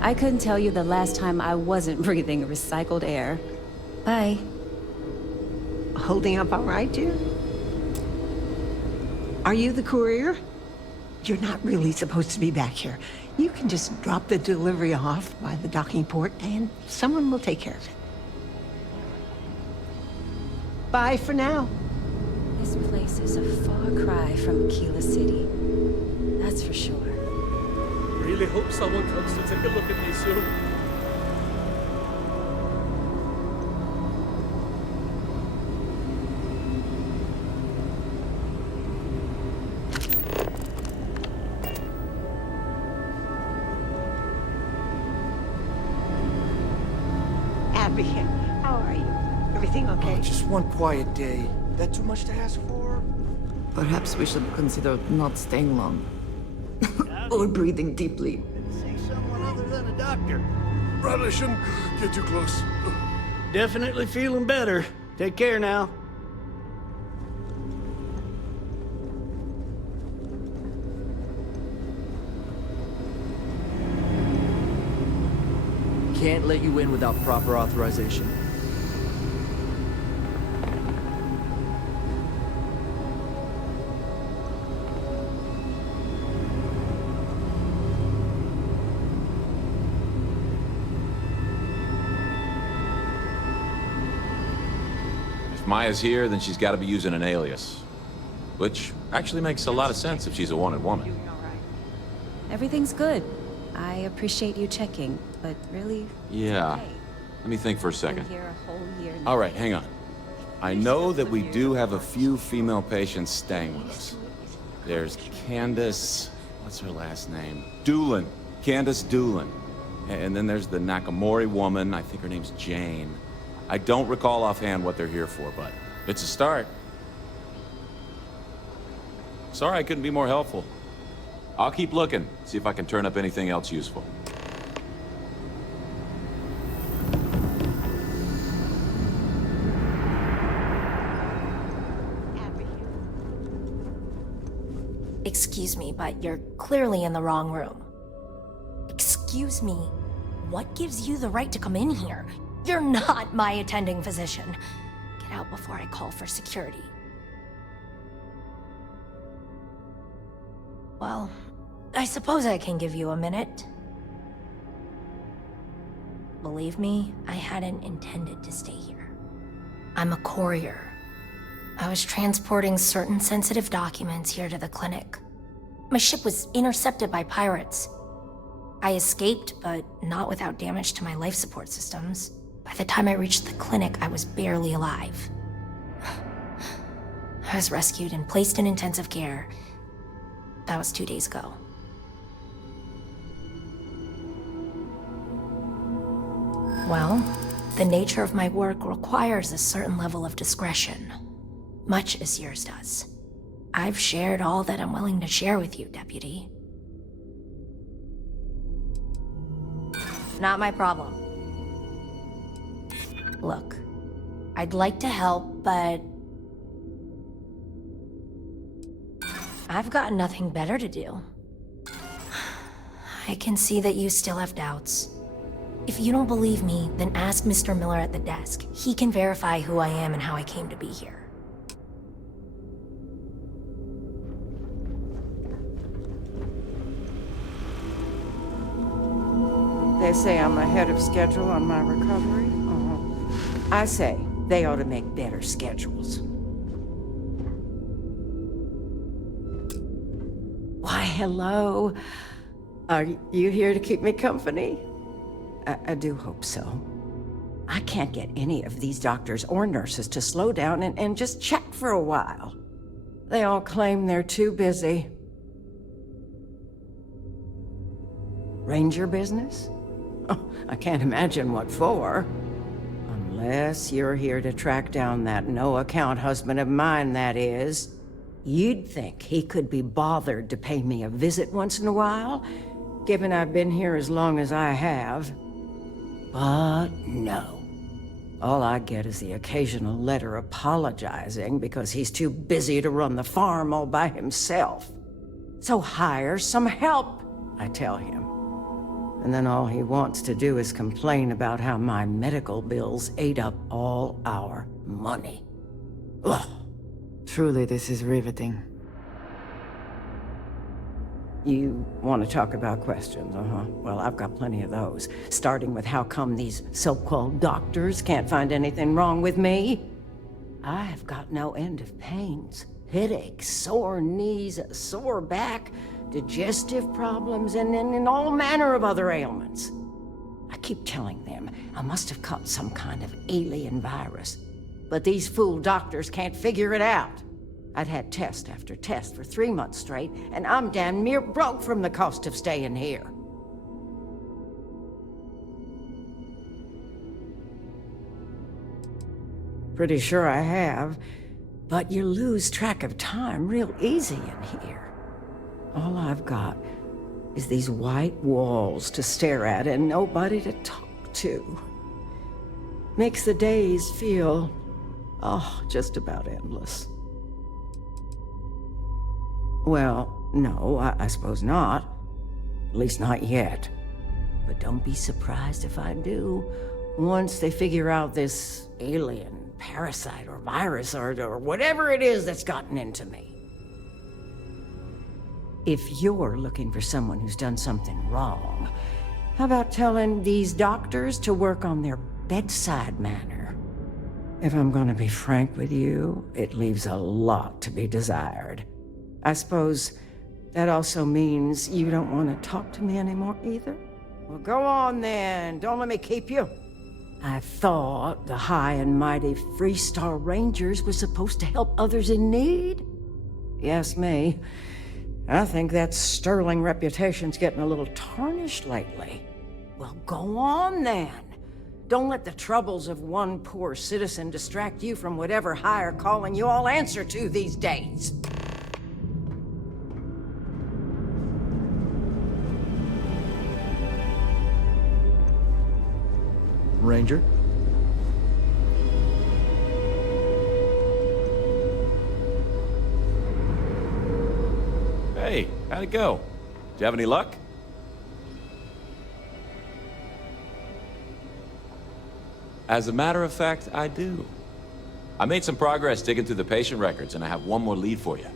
I couldn't tell you the last time I wasn't breathing recycled air. Bye. Holding up all right, dear? Are you the courier? You're not really supposed to be back here. You can just drop the delivery off by the docking port and someone will take care of it. Bye for now. This place is a far cry from Aquila City. That's for sure. Really hope someone comes to take a look at me soon. Abby, how are you? Everything okay? Just one quiet day. That too much to ask for? Perhaps we should consider not staying long. Or breathing deeply. See someone other than a doctor. Probably shouldn't get too close. Definitely feeling better. Take care now. can't let you in without proper authorization. If Maya's here, then she's got to be using an alias. Which actually makes a lot of sense if she's a wanted woman. Everything's good. I appreciate you checking, but really... Yeah. Let me think for a second. Been here a whole year now. All right, hang on. I know that we do have a few female patients staying with us. There's Candace... what's her last name? Doolin. Candace Doolin. And then there's the Nakamori woman. I think her name's Jane. I don't recall offhand what they're here for, but it's a start. Sorry I couldn't be more helpful. I'll keep looking, see if I can turn up anything else useful. Excuse me, but you're clearly in the wrong room. Excuse me, what gives you the right to come in here? You're not my attending physician. Get out before I call for security. Well, I suppose I can give you a minute. Believe me, I hadn't intended to stay here. I'm a courier. I was transporting certain sensitive documents here to the clinic. My ship was intercepted by pirates. I escaped, but not without damage to my life support systems. By the time I reached the clinic, I was barely alive. I was rescued and placed in intensive care. That was 2 days ago. Well, the nature of my work requires a certain level of discretion, much as yours does. I've shared all that I'm willing to share with you, Deputy. Not my problem. Look, I'd like to help, but I've got nothing better to do. I can see that you still have doubts. If you don't believe me, then ask Mr. Miller at the desk. He can verify who I am and how I came to be here. They say I'm ahead of schedule on my recovery. I say they ought to make better schedules. Why, hello. Are you here to keep me company? I do hope so. I can't get any of these doctors or nurses to slow down and just chat for a while. They all claim they're too busy. Ranger business? Oh, I can't imagine what for. Unless you're here to track down that no-account husband of mine, that is. You'd think he could be bothered to pay me a visit once in a while, given I've been here as long as I have. But no. All I get is the occasional letter apologizing because he's too busy to run the farm all by himself. So hire some help, I tell him. And then all he wants to do is complain about how my medical bills ate up all our money. Ugh. Truly, this is riveting. You want to talk about questions, Well, I've got plenty of those. Starting with how come these so-called doctors can't find anything wrong with me? I've got no end of pains. Headaches, sore knees, a sore back, digestive problems, and all manner of other ailments. I keep telling them I must have caught some kind of alien virus. But these fool doctors can't figure it out. I'd had test after test for 3 months straight, and I'm damn near broke from the cost of staying here. Pretty sure I have, but you lose track of time real easy in here. All I've got is these white walls to stare at and nobody to talk to. Makes the days feel, just about endless. Well, no, I suppose not. At least not yet. but don't be surprised if I do. Once they figure out this alien, parasite, or virus, or whatever it is that's gotten into me. If you're looking for someone who's done something wrong, how about telling these doctors to work on their bedside manner? If I'm gonna be frank with you, it leaves a lot to be desired. I suppose that also means you don't want to talk to me anymore either? Well, go on then. Don't let me keep you. I thought the high and mighty Freestar Rangers were supposed to help others in need. Yes, me. I think that sterling reputation's getting a little tarnished lately. Well, go on then. Don't let the troubles of one poor citizen distract you from whatever higher calling you all answer to these days. Ranger? Hey, how'd it go? Did you have any luck? As a matter of fact, I do. I made some progress digging through the patient records, and I have one more lead for you.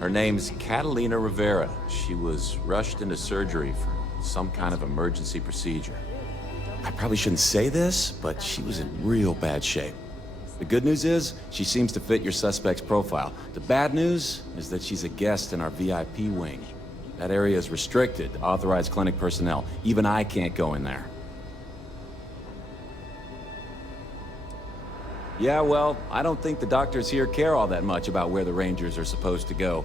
Her name's Catalina Rivera. She was rushed into surgery for some kind of emergency procedure. I probably shouldn't say this, but she was in real bad shape. The good news is, she seems to fit your suspect's profile. The bad news is that she's a guest in our VIP wing. That area is restricted to authorized clinic personnel. Even I can't go in there. Yeah, well, I don't think the doctors here care all that much about where the Rangers are supposed to go.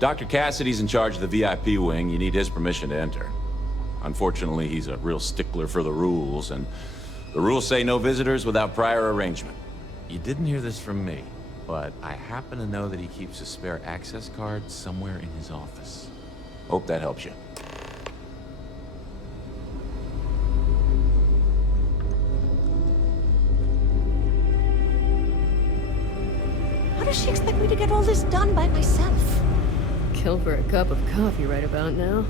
Dr. Cassidy's in charge of the VIP wing. You need his permission to enter. Unfortunately, he's a real stickler for the rules, and the rules say no visitors without prior arrangement. You didn't hear this from me, but I happen to know that he keeps a spare access card somewhere in his office. Hope that helps you. How does she expect me to get all this done by myself? Kill for a cup of coffee right about now.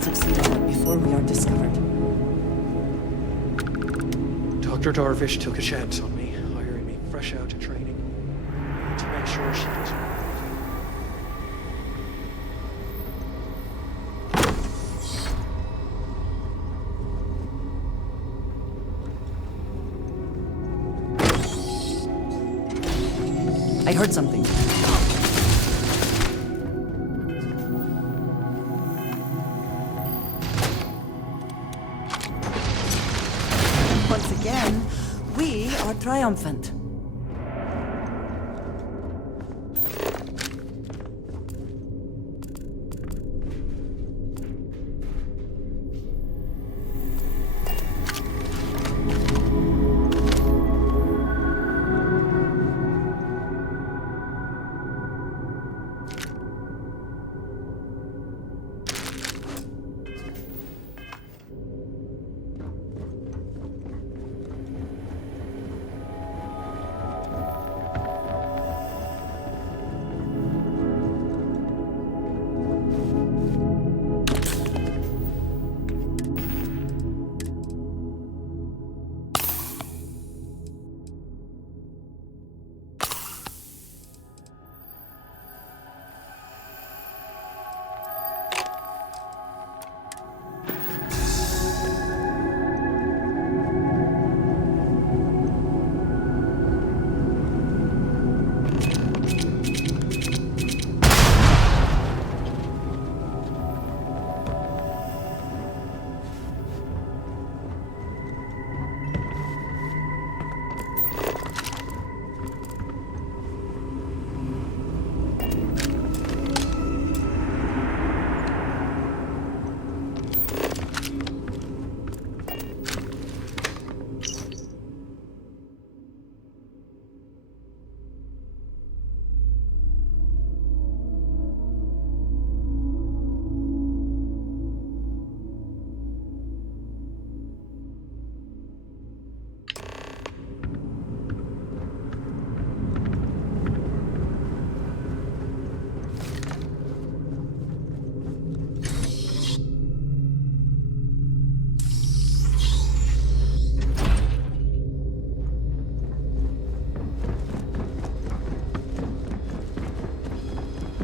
Succeed on it before we are discovered. Dr. Darvish took a chance on me, hiring me fresh out of training. To make sure she doesn't regret it. I heard something. Once again, we are triumphant.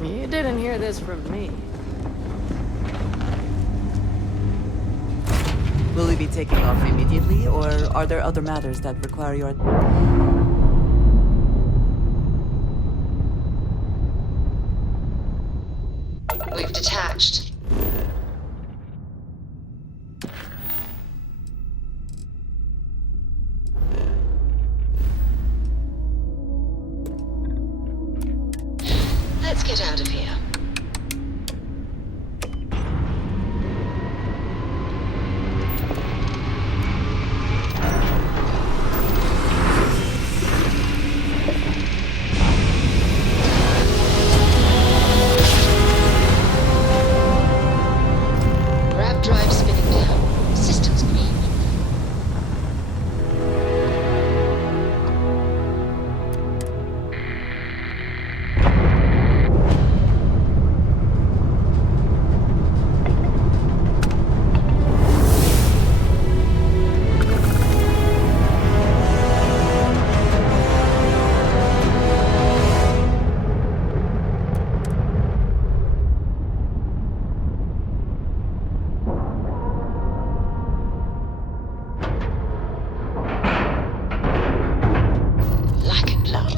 You didn't hear this from me. Will we be taking off immediately, or are there other matters that require your... We've detached. Let's get out of here. Grab drive spinning down. Systems green. Lack and love.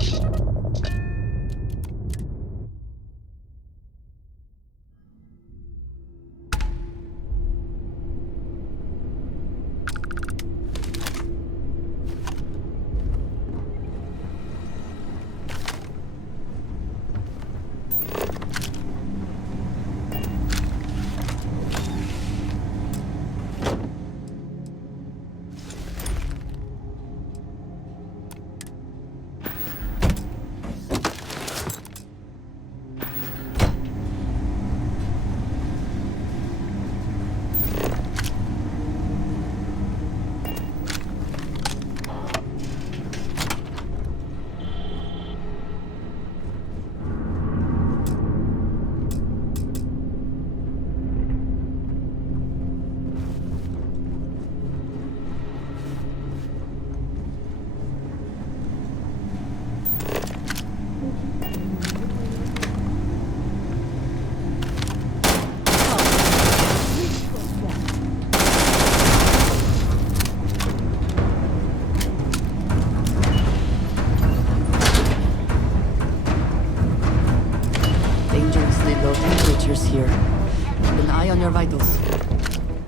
Dangerously low temperatures here. Keep an eye on your vitals.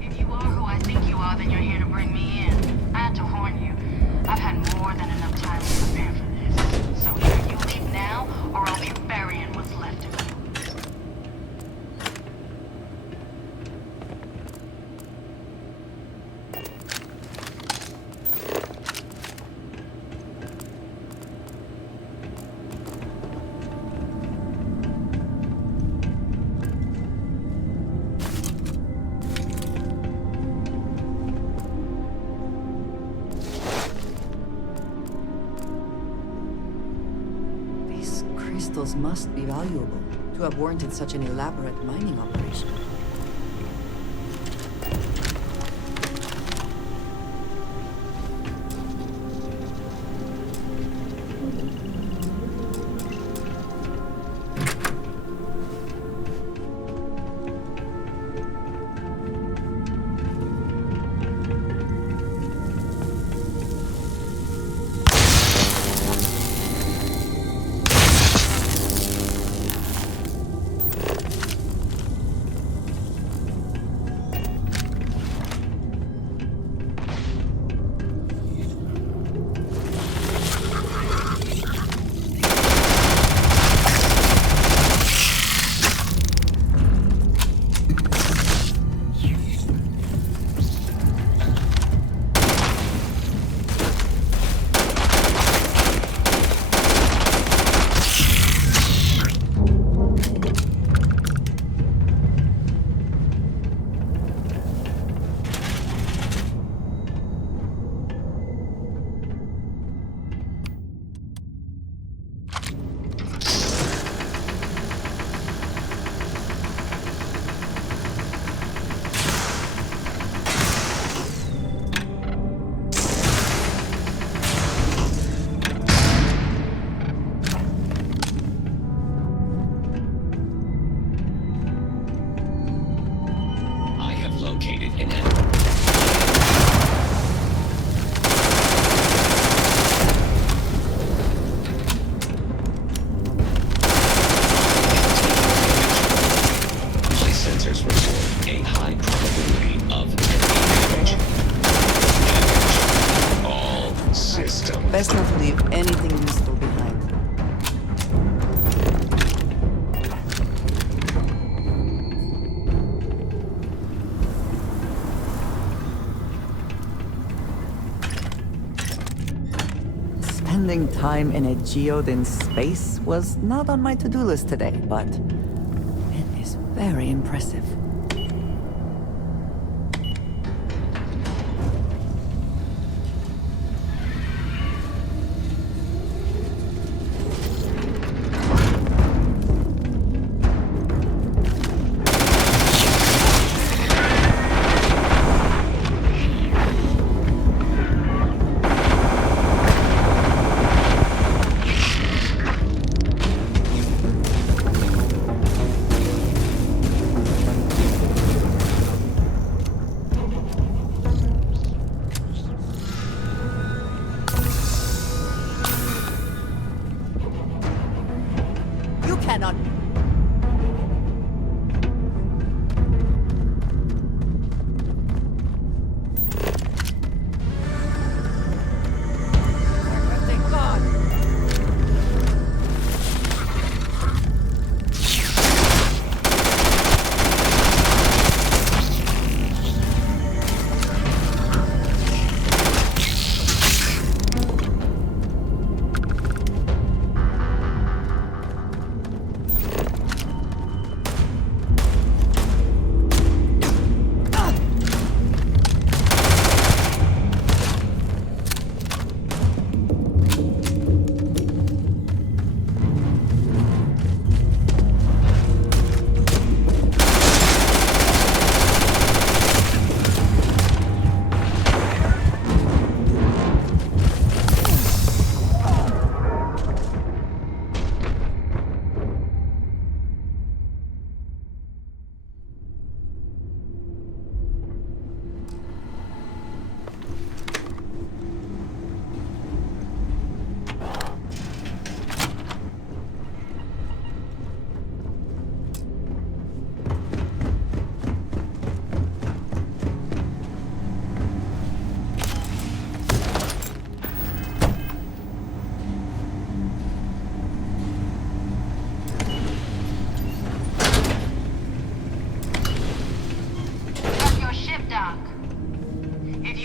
If you are who I think you are, then you're here to bring me in. I had to warn you. I've had more than enough time to prepare for this. So either you leave now, or I'll be burying what's left of you. These crystals must be valuable to have warranted such an elaborate mining operation. Best not to leave anything useful behind. Spending time in a geode in space was not on my to-do list today, but it is very impressive. Cannot. Thank God.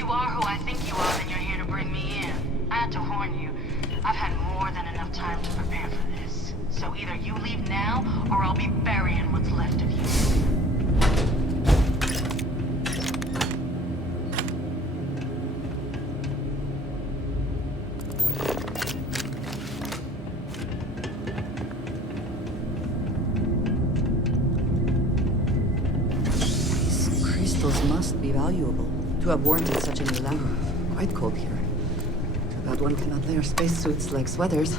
you are who I think you are, then you're here to bring me in. I had to warn you. I've had more than enough time to prepare for this. So either you leave now, or I'll be burying what's left of you. Must be valuable to have warranted such an elaborate. Quite cold here. Too bad one cannot wear spacesuits like sweaters.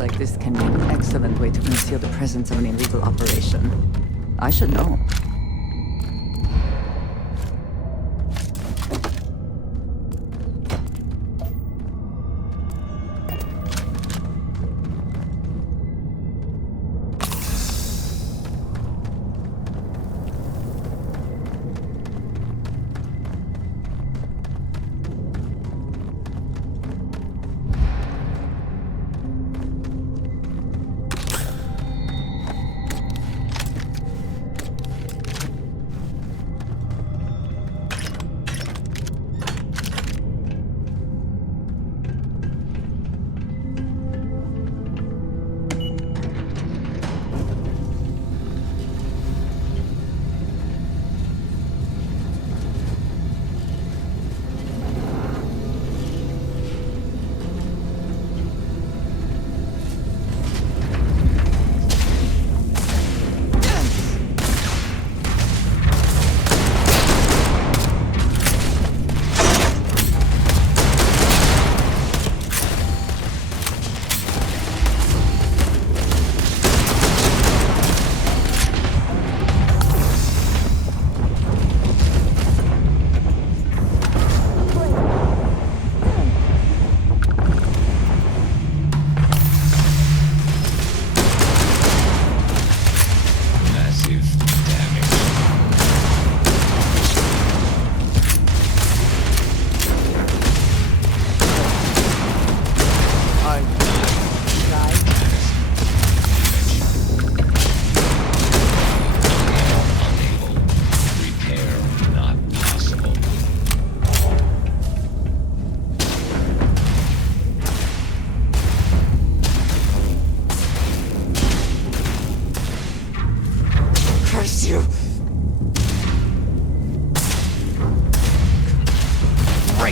like this can be an excellent way to conceal the presence of an illegal operation. I should know.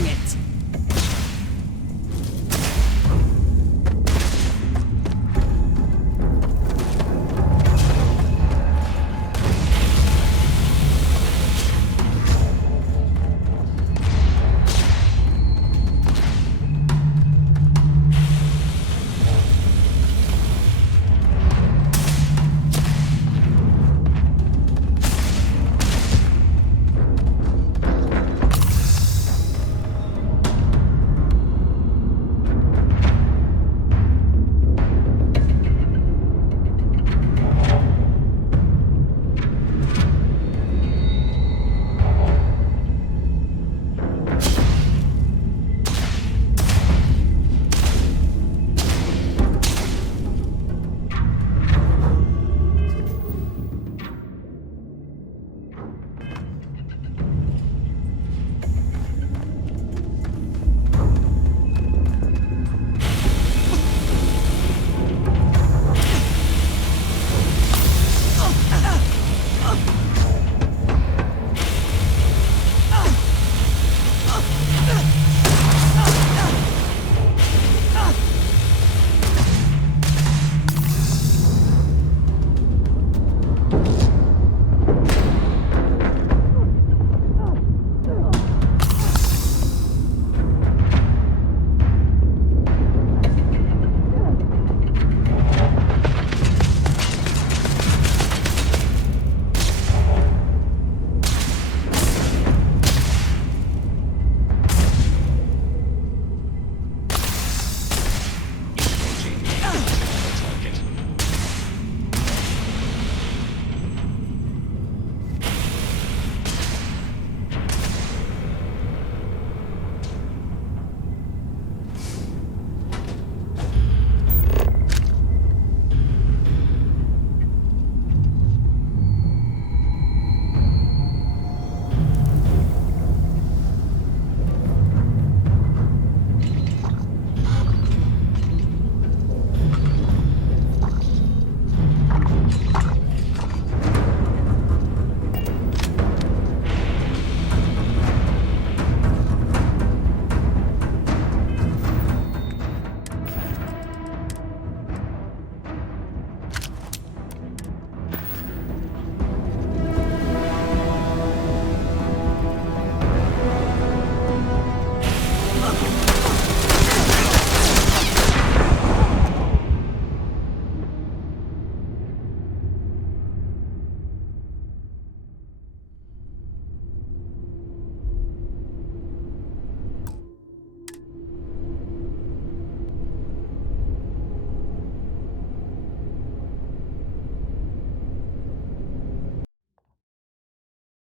shit!